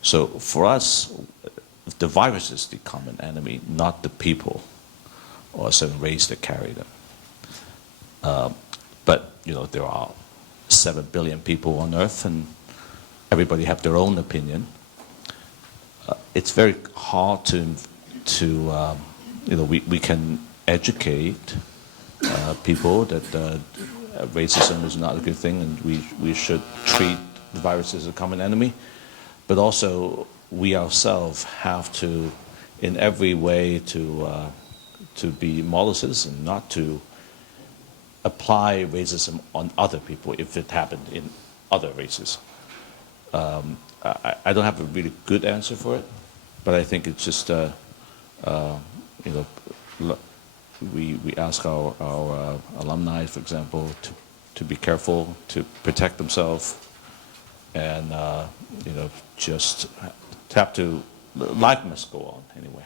So for us, the virus is the common enemy, not the people or a certain race that carry them. But there are 7 billion people on Earth, and everybody have their own opinion. It's very hard to we can educate people that racism is not a good thing, and we should treat the virus as a common enemy. But also, we ourselves have to, in every way, to be models and not to apply racism on other people if it happened in other races. I don't have a really good answer for it, but I think it's just we ask our alumni, for example, to be careful, to protect themselves, and just have to, life must go on anyway.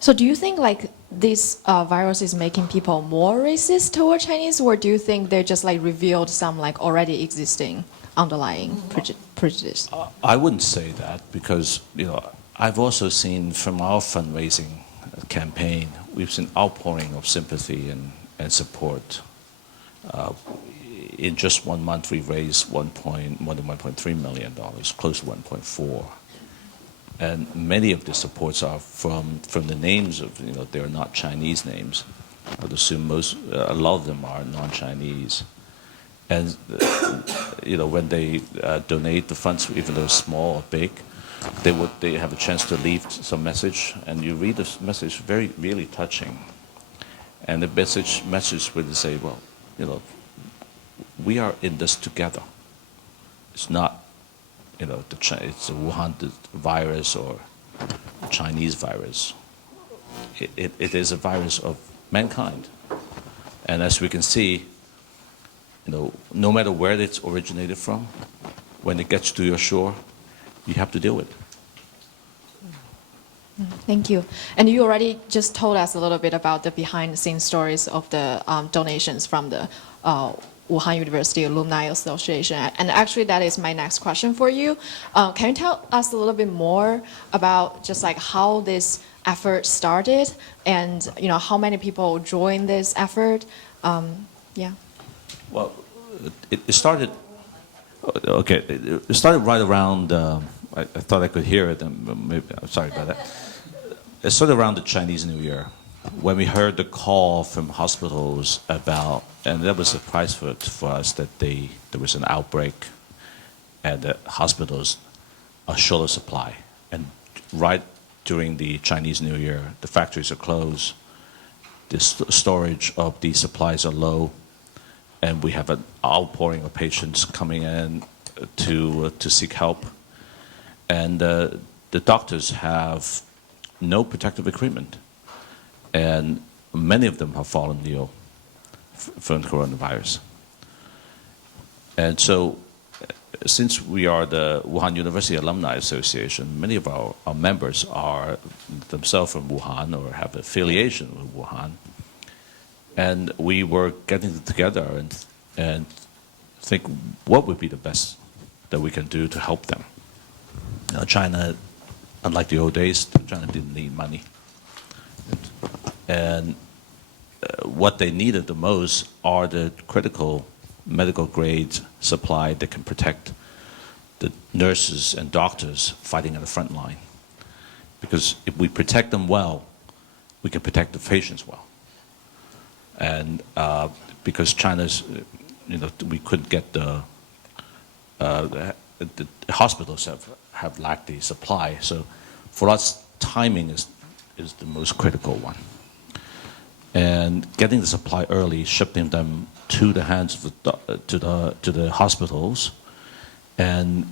So do you think like this virus is making people more racist toward Chinese, or do you think they just like revealed some like already existing underlying prejudice? I wouldn't say that, because I've also seen from our fundraising campaign, we've seen outpouring of sympathy and support. In just 1 month, we raised more than $1.3 million, close to 1.4. And many of the supports are from the names of, they are not Chinese names. I would assume a lot of them are non-Chinese. And, when they donate the funds, even though small or big, they have a chance to leave some message, and you read the message, really touching. And the message would say, well, we are in this together. It's not, it's a Wuhan virus or a Chinese virus. It is a virus of mankind. And as we can see, no matter where it's originated from, when it gets to your shore, you have to deal with it. Thank you. And you already just told us a little bit about the behind-the-scenes stories of the donations from the Wuhan University Alumni Association. And actually, that is my next question for you. Can you tell us a little bit more about just like how this effort started, and how many people joined this effort? Yeah. Well, it started. Okay, it started right around. I thought I could hear it. Maybe, I'm sorry about that. It started around the Chinese New Year, when we heard the call from hospitals about, and that was a surprise for us, that there was an outbreak, and the hospitals are short of supply. And right during the Chinese New Year, the factories are closed, the storage of these supplies are low, and we have an outpouring of patients coming in to seek help. And the doctors have no protective equipment, and many of them have fallen ill from coronavirus. And so, since we are the Wuhan University Alumni Association, many of our members are themselves from Wuhan or have affiliation with Wuhan. And we were getting together and think what would be the best that we can do to help them. China, unlike the old days, China didn't need money. And what they needed the most are the critical medical grade supply that can protect the nurses and doctors fighting at the front line. Because if we protect them well, we can protect the patients well. And because China's, we couldn't get the hospitals have lacked the supply. So for us, timing is the most critical one. And getting the supply early, shipping them to the hands of to the hospitals, and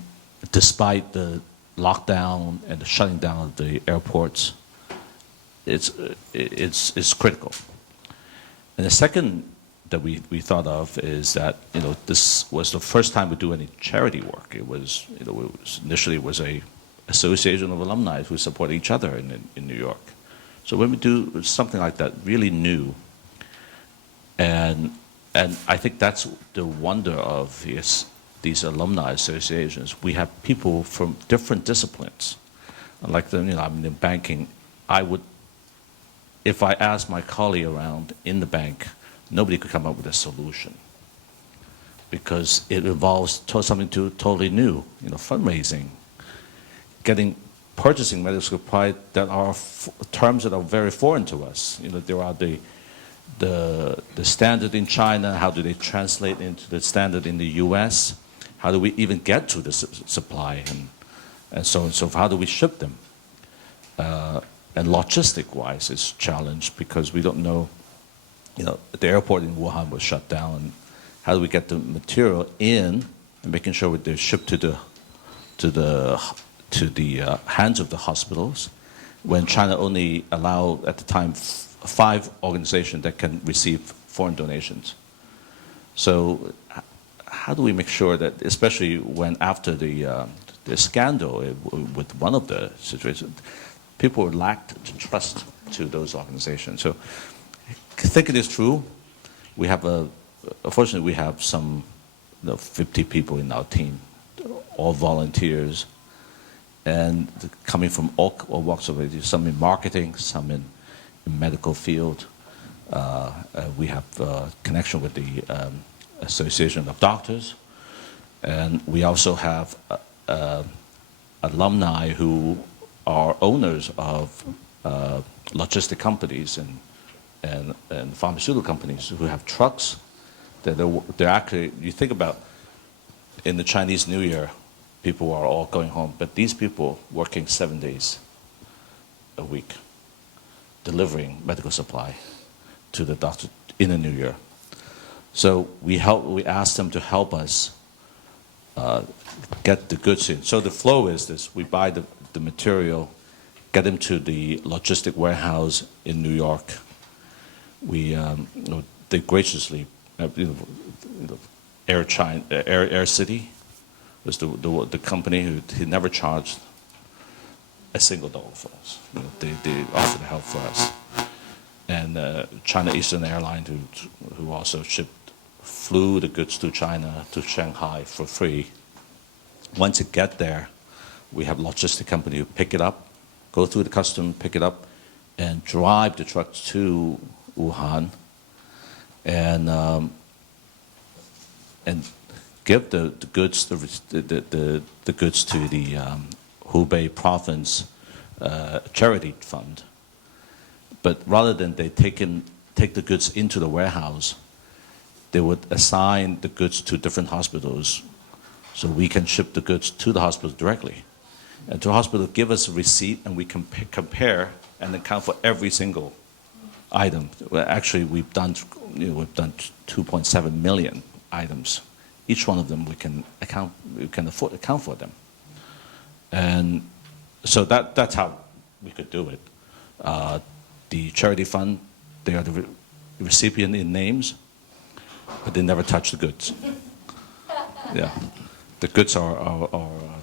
despite the lockdown and the shutting down of the airports, it's critical. And the second that we thought of is that this was the first time we do any charity work. It was initially was a association of alumni who support each other in New York. So when we do something like that, really new, and I think that's the wonder of these alumni associations. We have people from different disciplines. Like I'm in banking, if I asked my colleague around in the bank, nobody could come up with a solution, because it involves something totally new. Fundraising, purchasing medical supply that are terms that are very foreign to us. There are the standard in China. How do they translate into the standard in the U.S.? How do we even get to the supply, and so on and so forth? How do we ship them? And logistic-wise, it's challenged because we don't know. The airport in Wuhan was shut down. And how do we get the material in and making sure they're shipped to to the hands of the hospitals, when China only allowed at the time 5 organizations that can receive foreign donations. So how do we make sure that, especially when after the scandal with one of the situations, people lacked trust to those organizations. So thinking this through, we have unfortunately we have some 50 people in our team, all volunteers, and coming from all walks of life, some in marketing, some in medical field. We have connection with the Association of Doctors, and we also have alumni who are owners of logistic companies and pharmaceutical companies who have trucks. They're actually, you think about in the Chinese New Year, people are all going home, but these people working 7 days a week, delivering medical supply to the doctor in the New Year. So we ask them to help us get the goods in. So the flow is this: we buy the material, get them to the logistic warehouse in New York. They graciously, Air City was the company who never charged a single dollar for us. They offered help for us. And China Eastern Airlines, who also flew the goods to China, to Shanghai for free. Once it get there, we have a logistic company who pick it up, go through the custom, pick it up, and drive the trucks to Wuhan, and give the goods the goods to the Hubei province charity fund. But rather than they take the goods into the warehouse, they would assign the goods to different hospitals, so we can ship the goods to the hospital directly. And to the hospital, give us a receipt, and we can compare and account for every single item. Well, actually, we've done 2.7 million items. Each one of them we can afford to account for them. And so that's how we could do it. The charity fund, they are the recipient in names, but they never touch the goods. Yeah, the goods are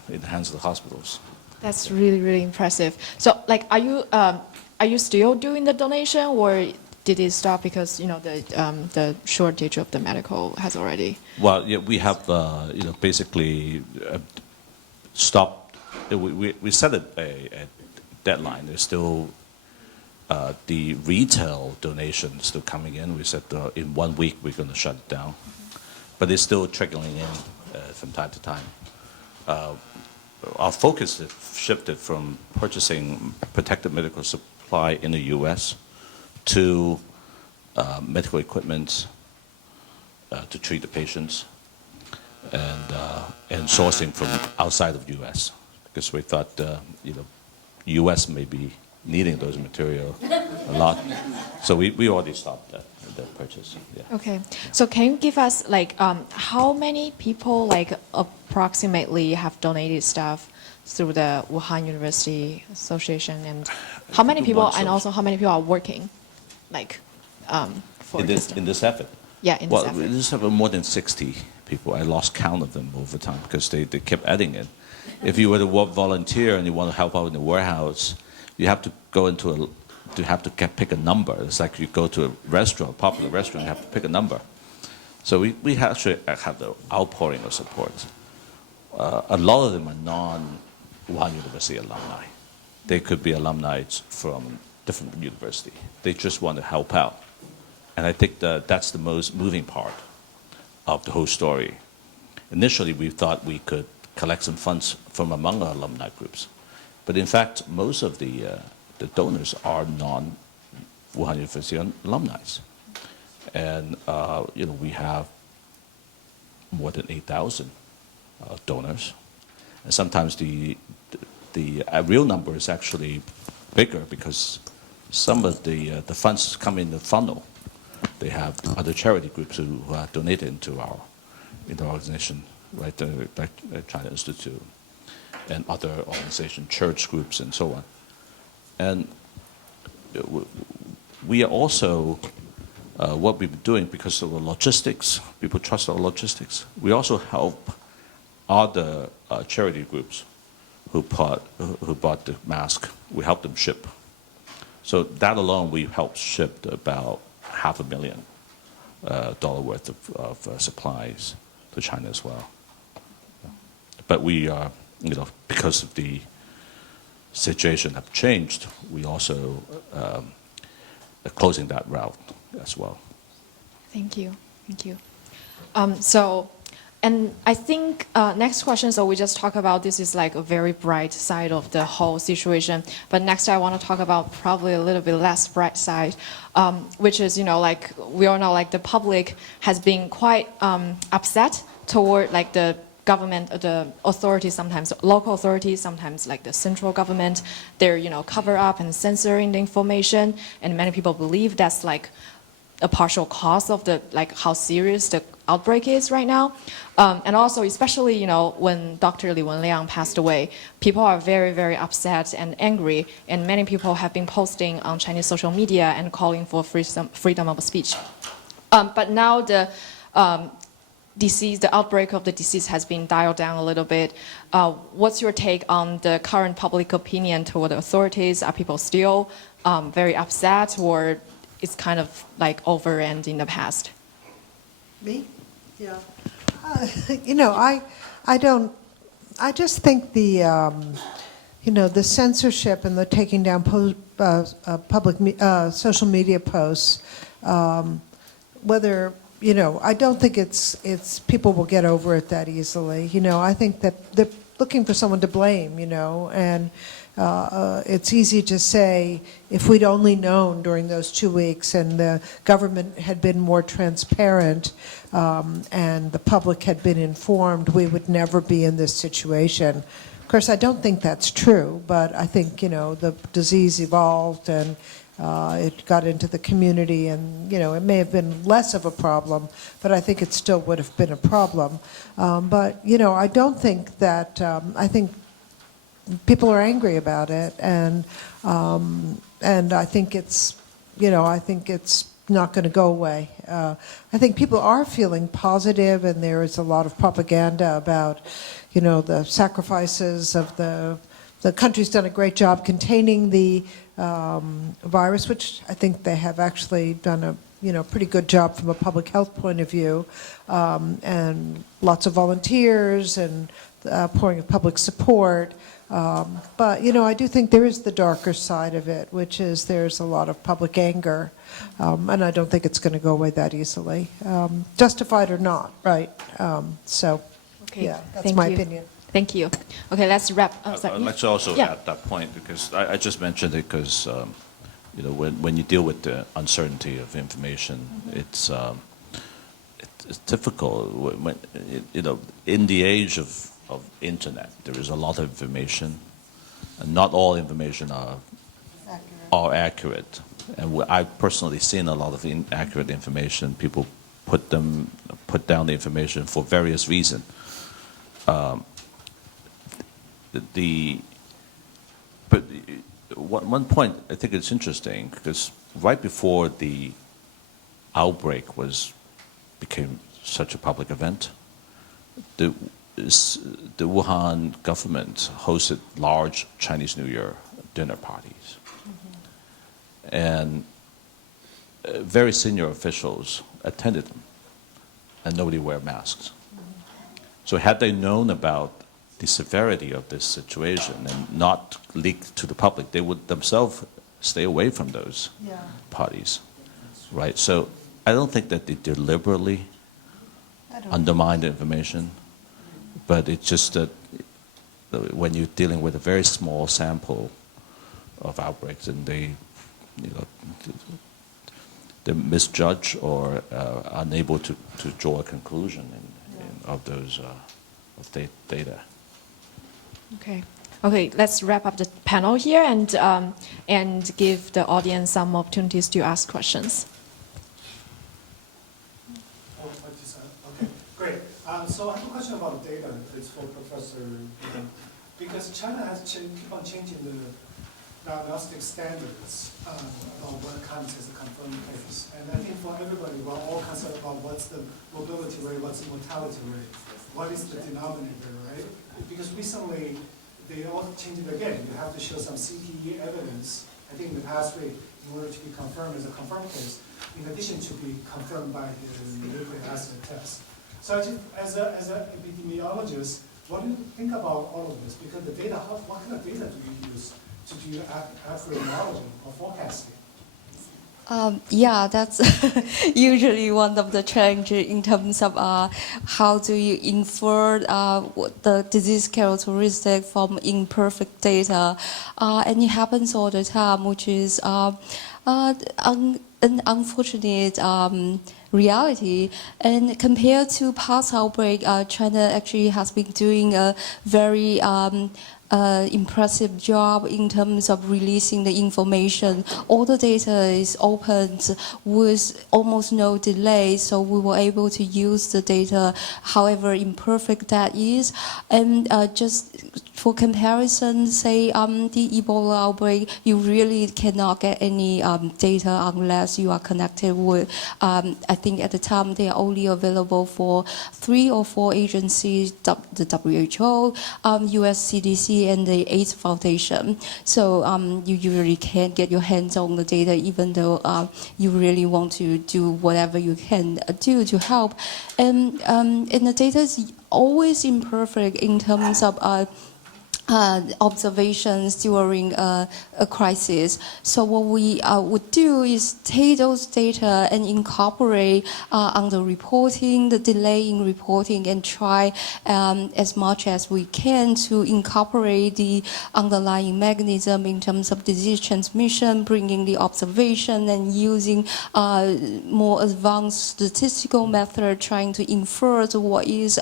in the hands of the hospitals. That's really, really impressive. So, like, are you still doing the donation, or did it stop because the shortage of the medical has already? Well, yeah, we have basically stopped. We set a deadline. There's still the retail donation still coming in. We said in 1 week we're going to shut it down, but it's still trickling in from time to time. Our focus has shifted from purchasing protective medical supply in the U.S. to medical equipment to treat the patients, and sourcing from outside of U.S. because we thought U.S. may be needing those material a lot, so we already stopped the purchase. Yeah. Okay, so can you give us how many people approximately have donated stuff through the Wuhan University Association, and how many people, and also how many people are working, for in this effort? Yeah, in this effort. Well, we just have more than 60 people. I lost count of them over time because they kept adding it. If you were to volunteer and you want to help out in the warehouse, you have to go pick a number. It's like you go to a restaurant, popular restaurant, you have to pick a number. So we actually have the outpouring of support. A lot of them are non-Wuhan University alumni. They could be alumni from different university. They just want to help out. And I think that's the most moving part of the whole story. Initially, we thought we could collect some funds from among our alumni groups. But in fact, most of the donors are non-Wuhan University alumni. And we have more than 8,000 donors. And sometimes the real number is actually bigger because some of the funds come in the funnel. They have other charity groups who are donated into our organization, right, like China Institute. and other organizations, church groups, and so on. And we are also, what we've been doing, because of the logistics, people trust our logistics, we also help other charity groups who bought the mask. We help them ship. So that alone, we helped ship about $500,000 worth of supplies to China as well. But we are, because of the situation have changed, we also closing that route as well. Thank you. Thank you. And I think next question, so we just talk about this is like a very bright side of the whole situation. But next I want to talk about probably a little bit less bright side, which is, like we all know, like the public has been quite upset toward like the government, the authorities, sometimes local authorities, sometimes like the central government. They're, cover up and censoring the information. And many people believe that's like a partial cause of the how serious the outbreak is right now. And also, especially, when Dr. Li Wenliang passed away, people are very, very upset and angry, and many people have been posting on Chinese social media and calling for freedom of speech. But now the outbreak of the disease has been dialed down a little bit. What's your take on the current public opinion toward the authorities? Are people still very upset, or it's kind of like over and in the past? Me? Yeah. I just think the censorship and the taking down public social media posts, whether, I don't think it's people will get over it that easily. I think that they're looking for someone to blame, and it's easy to say, if we'd only known during those 2 weeks and the government had been more transparent and the public had been informed, we would never be in this situation. Of course, I don't think that's true, but I think, the disease evolved and it got into the community, and, it may have been less of a problem, but I think it still would have been a problem. But, I don't think that, I think people are angry about it, and I think it's, not going to go away. I think people are feeling positive, and there is a lot of propaganda about, the sacrifices of the country's done a great job containing the virus, which I think they have actually done a pretty good job from a public health point of view, and lots of volunteers and pouring of public support. But, I do think there is the darker side of it, which is there's a lot of public anger, and I don't think it's going to go away that easily, justified or not, right? Okay. Yeah, that's my opinion. Thank you. Okay, let's wrap up. I'd like to also add that point, because I just mentioned it because, when you deal with the uncertainty of information, it's difficult. When, in the age of internet, there is a lot of information, and not all information are accurate. And I've personally seen a lot of inaccurate information. People put down the information for various reasons. But one point I think it's interesting, because right before the outbreak became such a public event, the Wuhan government hosted large Chinese New Year dinner parties. Mm-hmm. And very senior officials attended them, and nobody wore masks. Mm-hmm. So had they known about the severity of this situation and not leaked to the public, they would themselves stay away from those parties, right? So I don't think that they deliberately undermine the information, but it's just that when you're dealing with a very small sample of outbreaks, and they misjudge or are unable to draw a conclusion of those data. Okay. Okay, let's wrap up the panel here and give the audience some opportunities to ask questions. Okay, great. So I have a question about data. It's for Professor Yang. because China has keep on changing the diagnostic standards about what counts as a confirmed case. And I think for everybody, we're all concerned about what's the mobility rate, what's the mortality rate, what is the denominator, right? Because recently, they all changed it again. You have to show some CTE evidence. I think in the past week, in order to be confirmed as a confirmed case, in addition to be confirmed by the nucleic acid test. So I think as an epidemiologist, what do you think about all of this? Because the data, what kind of data do you use to do accurate modeling or forecasting? Yeah, that's usually one of the challenges in terms of how do you infer the disease characteristic from imperfect data. And it happens all the time, which is an unfortunate reality. And compared to past outbreak, China actually has been doing a very impressive job in terms of releasing the information. All the data is opened with almost no delay, so we were able to use the data, however imperfect that is. And just for comparison, say the Ebola outbreak, you really cannot get any data unless you are connected with, I think at the time they are only available for 3 or 4 agencies, the WHO, US CDC, and the AIDS Foundation. So you usually can't get your hands on the data, even though you really want to do whatever you can do to help. And the data is always imperfect in terms of observations during a crisis. So what we would do is take those data and incorporate on the reporting, the delay in reporting, and try as much as we can to incorporate the underlying mechanism in terms of disease transmission, bringing the observation and using more advanced statistical method, trying to infer what is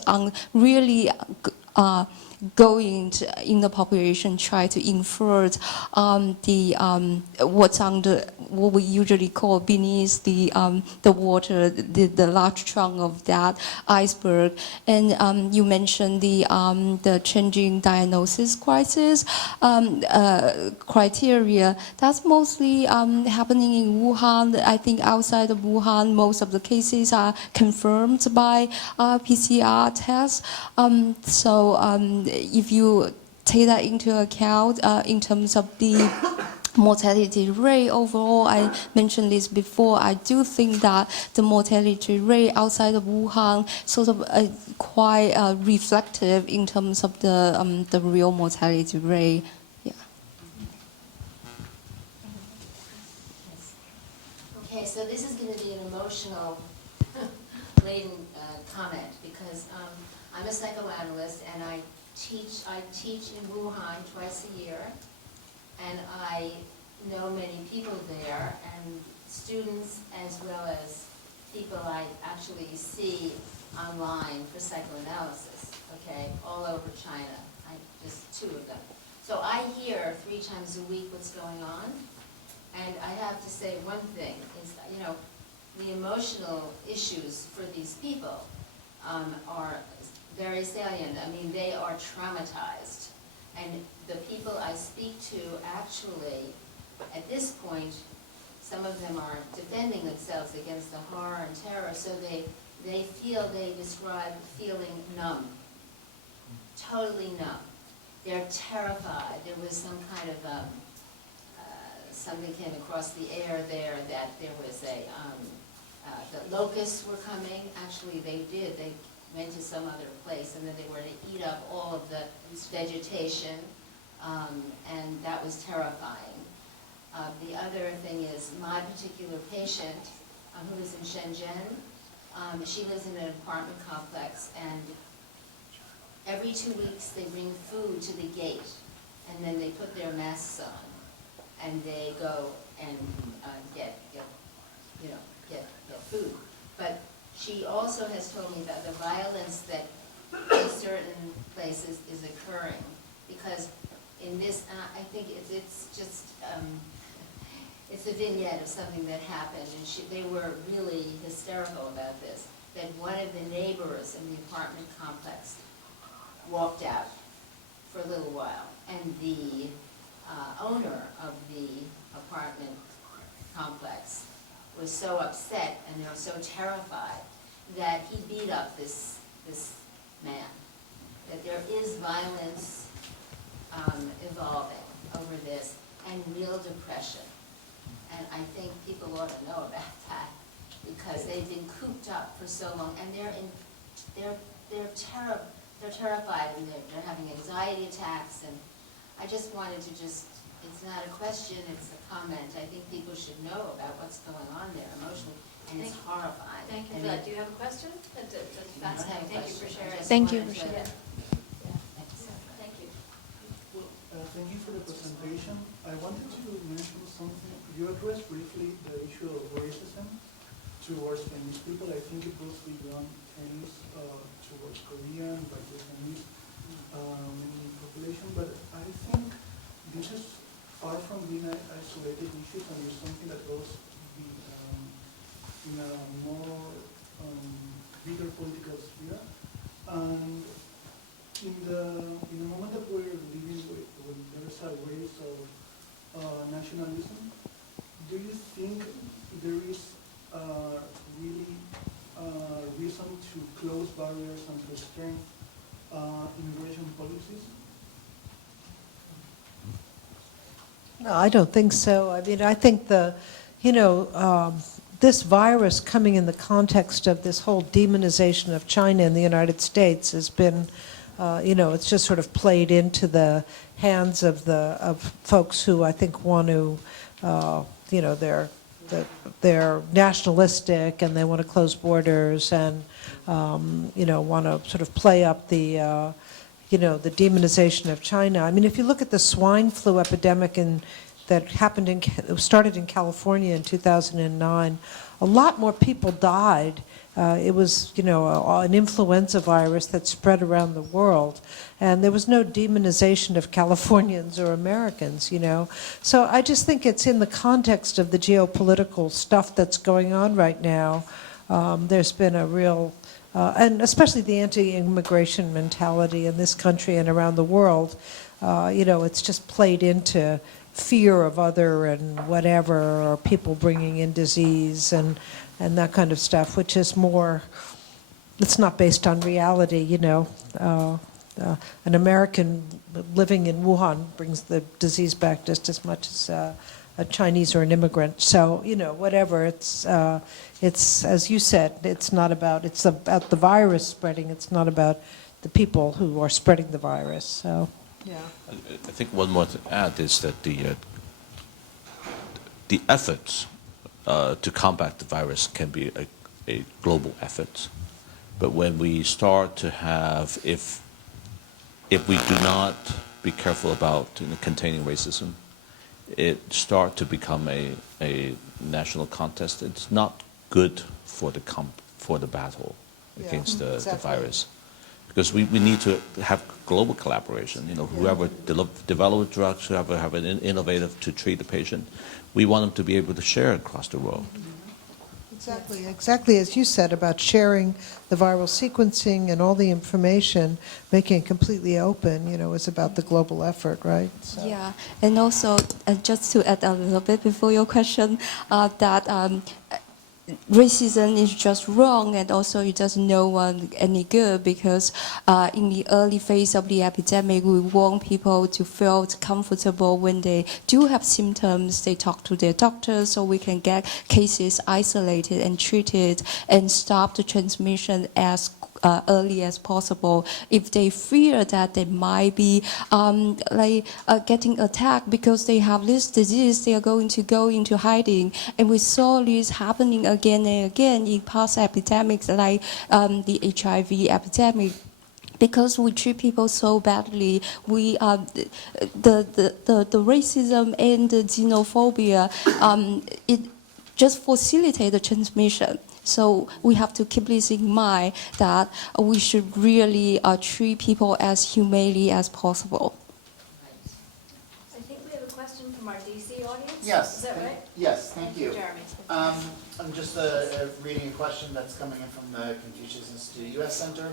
really going in the population, try to infer what's under what we usually call beneath the water, the large trunk of that iceberg. And you mentioned the changing diagnosis crisis criteria. That's mostly happening in Wuhan. I think outside of Wuhan, most of the cases are confirmed by PCR tests. If you take that into account in terms of the mortality rate overall, I mentioned this before, I do think that the mortality rate outside of Wuhan sort of quite reflective in terms of the real mortality rate. Yeah. Okay, so this is going to be an emotional laden comment because I'm a psychoanalyst and I teach in Wuhan twice a year, and I know many people there, and students as well as people I actually see online for psychoanalysis, okay, all over China, just 2 of them. So I hear 3 times a week what's going on, and I have to say one thing, is the emotional issues for these people are very salient. I mean, they are traumatized. And the people I speak to actually, at this point, some of them are defending themselves against the horror and terror, so they describe feeling numb, totally numb. They're terrified. There was some kind of, something came across the air there that there was the locusts were coming. Actually, they went to some other place, and then they were to eat up all of the vegetation, and that was terrifying. The other thing is my particular patient, who lives in Shenzhen, she lives in an apartment complex, and every 2 weeks they bring food to the gate, and then they put their masks on, and they go and get food. But she also has told me that the violence that in certain places is occurring, because in this, I think it's just, it's a vignette of something that happened, and they were really hysterical about this, that one of the neighbors in the apartment complex walked out for a little while. And the owner of the apartment complex was so upset and so terrified that he beat up this man. That there is violence evolving over this and real depression. And I think people ought to know about that because they've been cooped up for so long and they're terrified and they're having anxiety attacks. And I just wanted to it's not a question, it's a comment. I think people should know about what's going on there emotionally, and it's horrifying. Thank you for that. Do you have a question? That's fascinating. Thank you for sharing. Thank you for sharing. Thank you. Thank you for the presentation. I wanted to mention something. You addressed briefly the issue of racism towards Chinese people. I think it goes beyond Chinese towards Korean, like Vietnamese population. But I think this is far from being an isolated issue, and it's something that goes in a more bigger political sphere. And in the moment that we're living with, when there's a wave of nationalism, do you think there is really reason to close barriers and to strengthen immigration policies? No, I don't think so. I mean, I think this virus coming in the context of this whole demonization of China in the United States has been, it's just sort of played into the hands of folks who I think want to, they're nationalistic and they want to close borders and, want to sort of play up the demonization of China. I mean, if you look at the swine flu epidemic that started in California in 2009, a lot more people died. It was, an influenza virus that spread around the world, and there was no demonization of Californians or Americans, So I just think it's in the context of the geopolitical stuff that's going on right now. There's been a real and especially the anti-immigration mentality in this country and around the world, it's just played into fear of other and whatever, or people bringing in disease and that kind of stuff, which is more, it's not based on reality, An American living in Wuhan brings the disease back just as much as a Chinese or an immigrant. So, whatever, it's as you said, it's about the virus spreading, it's not about the people who are spreading the virus, so, yeah. I think one more to add is that the efforts to combat the virus can be a global effort. But when we start to have, if we do not be careful about containing racism, it start to become a national contest. It's not good for the battle against the virus, because we need to have global collaboration. Whoever develop drugs, whoever have an innovative to treat the patient, we want them to be able to share across the world. Exactly as you said about sharing the viral sequencing and all the information, making it completely open, is about the global effort, right? So. Yeah, and also, just to add a little bit before your question, that racism is just wrong, and also it does no one any good, because in the early phase of the epidemic, we want people to feel comfortable when they do have symptoms. They talk to their doctors so we can get cases isolated and treated and stop the transmission as early as possible. If they fear that they might be getting attacked because they have this disease, they are going to go into hiding. And we saw this happening again and again in past epidemics, like the HIV epidemic. Because we treat people so badly, we the racism and the xenophobia, it just facilitate the transmission. So we have to keep this in mind, that we should really treat people as humanely as possible. I think we have a question from our DC audience. Yes. Is that right? Yes, thank you. Jeremy. I'm just reading a question that's coming in from the Confucius Institute U.S. Center.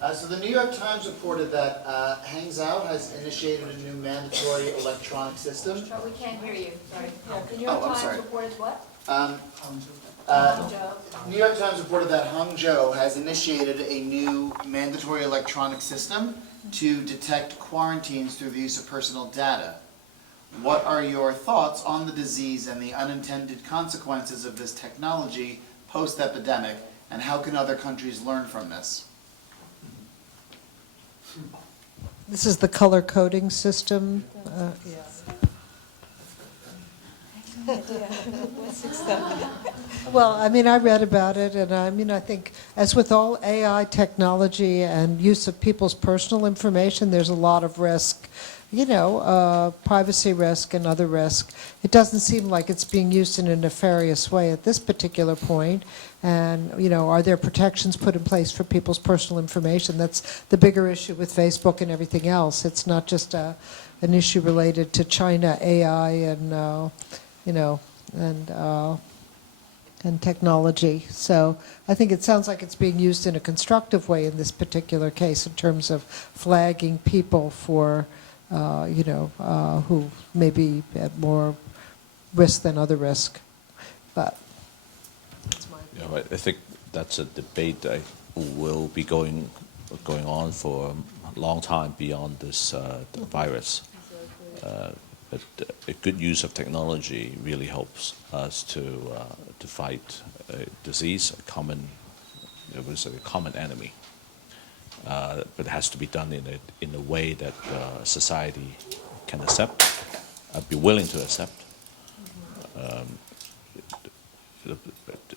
So the New York Times reported that Hangzhou has initiated a new mandatory electronic system. But we can't hear you, sorry. The New Oh, York I'm Times sorry. reported what? New York Times reported that Hangzhou has initiated a new mandatory electronic system to detect quarantines through the use of personal data. What are your thoughts on the disease and the unintended consequences of this technology post-epidemic, and how can other countries learn from this? This is the color coding system. Well, I mean, I read about it, and I mean, I think, as with all AI technology and use of people's personal information, there's a lot of risk, privacy risk and other risk. It doesn't seem like it's being used in a nefarious way at this particular point. And, are there protections put in place for people's personal information? That's the bigger issue with Facebook and everything else. It's not just an issue related to China AI and technology. So I think it sounds like it's being used in a constructive way in this particular case in terms of flagging people for, who may be at more risk than other risk. But that's my opinion. Yeah, I think that's a debate that will be going on for a long time beyond this virus. But a good use of technology really helps us to fight a disease, a common enemy. But it has to be done in a way that society can accept, be willing to accept.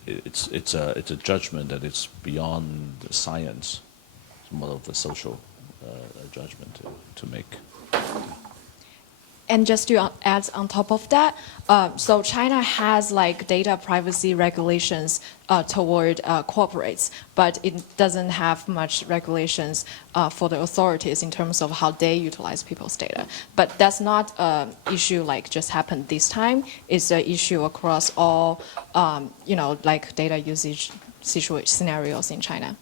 It's a judgment that it's beyond science. It's more of a social judgment to make. And just to add on top of that, so China has like data privacy regulations toward corporates, but it doesn't have much regulations for the authorities in terms of how they utilize people's data. But that's not an issue like just happened this time. It's an issue across all, like data usage scenarios in China.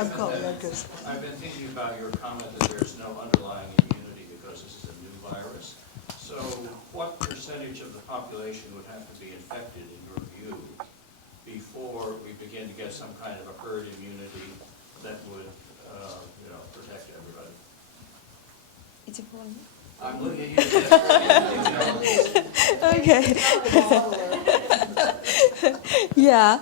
I've been thinking about your comment that there's no underlying immunity because this is a new virus. So what percentage of the population would have to be infected, in your view, before we begin to get some kind of a herd immunity that would, protect everybody? It's important. I'm looking at you. Okay. Yeah.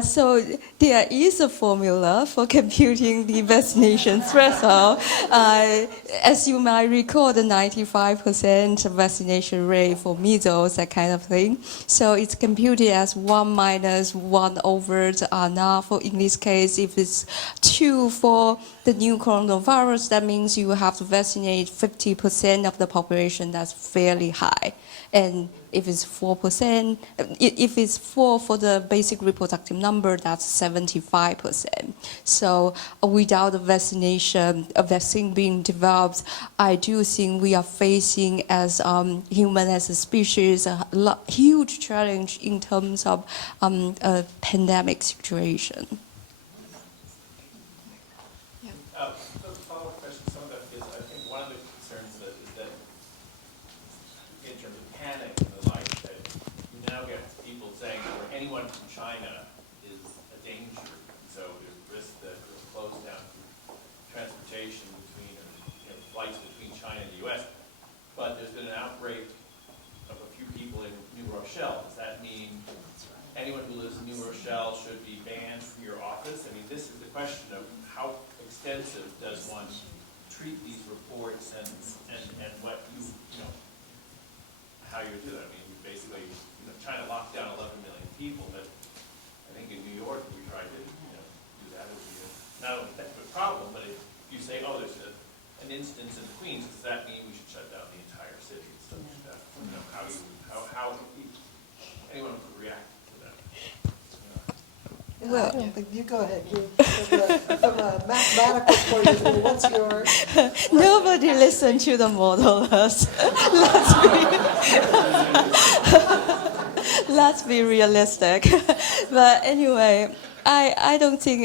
So there is a formula for computing the vaccination threshold. As you might recall, the 95% vaccination rate for measles, that kind of thing. So it's computed as 1 minus 1 over the R0. For in this case, if it's 2 for the new coronavirus, that means you have to vaccinate 50% of the population. That's fairly high. And if it's 4%, if it's 4 for the basic reproductive number, that's 75%. So without a vaccine being developed, I do think we are facing as human as a species a huge challenge in terms of a pandemic situation. Follow-up question, some of that is, I think one of the concerns is that in terms of panic and the like, that you now get people saying that anyone from China is a danger. So there's risk that it'll close down transportation between, flights between China and the U.S. But there's been an outbreak of a few people in New Rochelle. Does that mean anyone who lives in New Rochelle should be banned from your office? I mean, this is the question of how extensive does one treat these reports and what how you do that. I mean, basically, China locked down 11 million people, but I think in New York we tried to do that. It would be not only a problem, but if you say, oh, there's an instance in Queens, does that mean we should shut down the entire city? So how anyone could react to that? Well, I don't think you go ahead. From a mathematical point of view, what's your? Nobody listened to the let's be realistic. But anyway, I don't think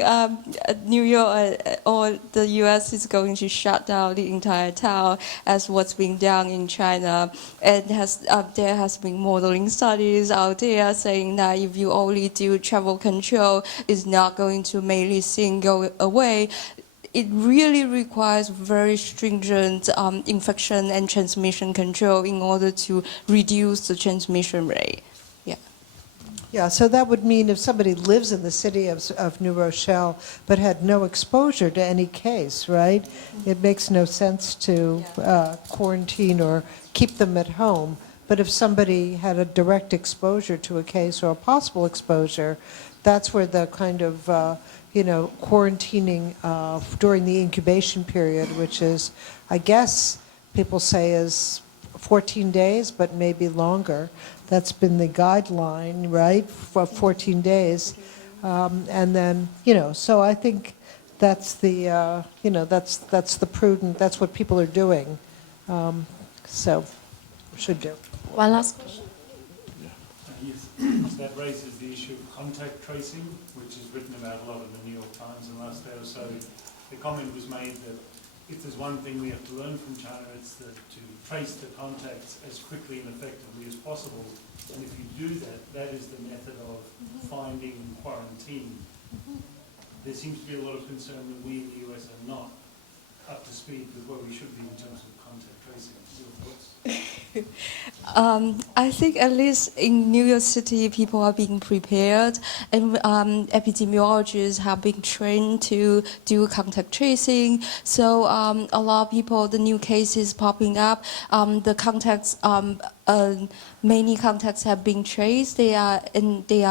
New York or the U.S. is going to shut down the entire town as what's being done in China. And there has been modeling studies out there saying that if you only do travel control, it's not going to make this thing go away. It really requires very stringent infection and transmission control in order to reduce the transmission rate. Yeah. Yeah, so that would mean if somebody lives in the city of New Rochelle but had no exposure to any case, right? It makes no sense to quarantine or keep them at home. But if somebody had a direct exposure to a case or a possible exposure, that's where the kind of quarantining during the incubation period, which is, I guess, people say is 14 days, but maybe longer. That's been the guideline, right, for 14 days. And then, so I think that's the, that's the prudent, that's what people are doing. So, should do. One last question. Yes, that raises the issue of contact tracing, which is written about a lot in the New York Times in the last day or so. The comment was made that if there's one thing we have to learn from China, it's to trace the contacts as quickly and effectively as possible. And if you do that, that is the method of finding and quarantine. There seems to be a lot of concern that we in the US are not up to speed with where we should be in terms of contact tracing. Your thoughts? I think at least in New York City, people are being prepared, and epidemiologists have been trained to do contact tracing. So a lot of people, the new cases popping up, the contacts, many contacts have been traced. They are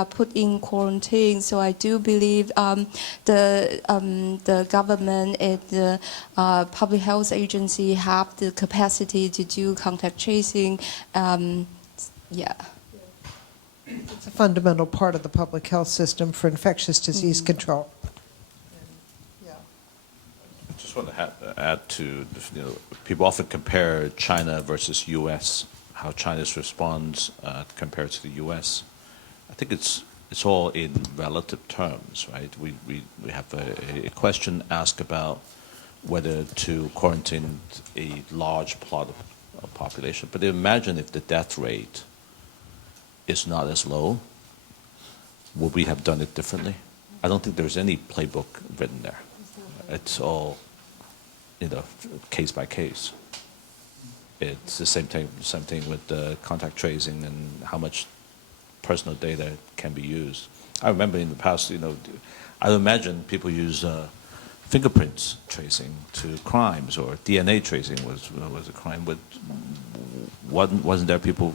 put in quarantine. So I do believe the government and the public health agency have the capacity to do contact tracing. It's a fundamental part of the public health system for infectious disease control. I just want to add to, people often compare China versus U.S., how China's response compared to the U.S. I think it's all in relative terms, right? We have a question asked about whether to quarantine a large plot of population, but imagine if the death rate is not as low, would we have done it differently? I don't think there's any playbook written there. It's all, case by case. It's the same thing with the contact tracing and how much personal data can be used. I remember in the past, I imagine people use fingerprints tracing to crimes, or DNA tracing was a crime. But wasn't there people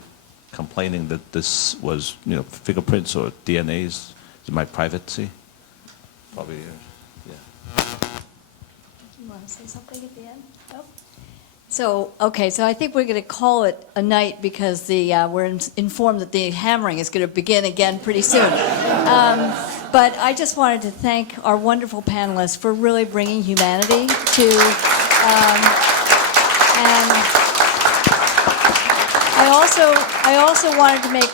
complaining that this was, fingerprints or DNAs in my privacy? Probably, yeah. You want to say something at the end? Nope. So I think we're going to call it a night because we're informed that the hammering is going to begin again pretty soon. But I just wanted to thank our wonderful panelists for really bringing humanity to, and I also wanted to make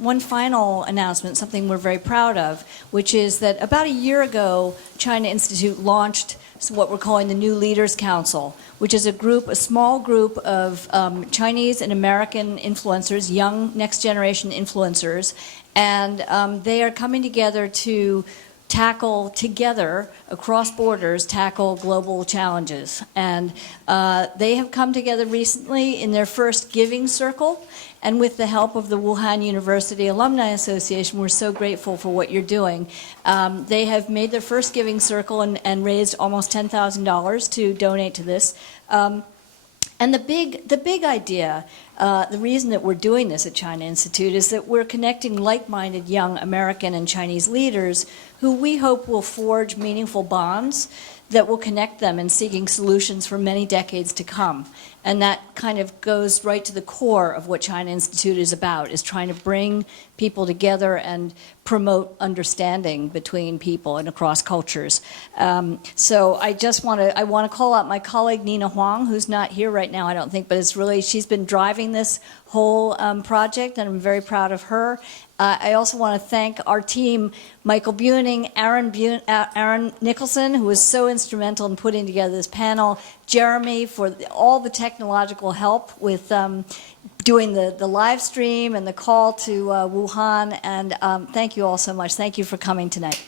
one final announcement, something we're very proud of, which is that about a year ago, China Institute launched what we're calling the New Leaders Council, which is a small group of Chinese and American influencers, young next generation influencers, and they are coming together to tackle together, across borders, tackle global challenges. And they have come together recently in their first giving circle, and with the help of the Wuhan University Alumni Association, we're so grateful for what you're doing. They have made their first giving circle and raised almost $10,000 to donate to this. And the big idea, the reason that we're doing this at China Institute is that we're connecting like-minded young American and Chinese leaders who we hope will forge meaningful bonds that will connect them in seeking solutions for many decades to come. And that kind of goes right to the core of what China Institute is about, is trying to bring people together and promote understanding between people and across cultures. So I want to call out my colleague Nina Huang, who's not here right now, I don't think, but she's been driving this whole project, and I'm very proud of her. I also want to thank our team, Michael Buning, Aaron Nicholson, who was so instrumental in putting together this panel, Jeremy for all the technological help with doing the live stream and the call to Wuhan, and thank you all so much. Thank you for coming tonight.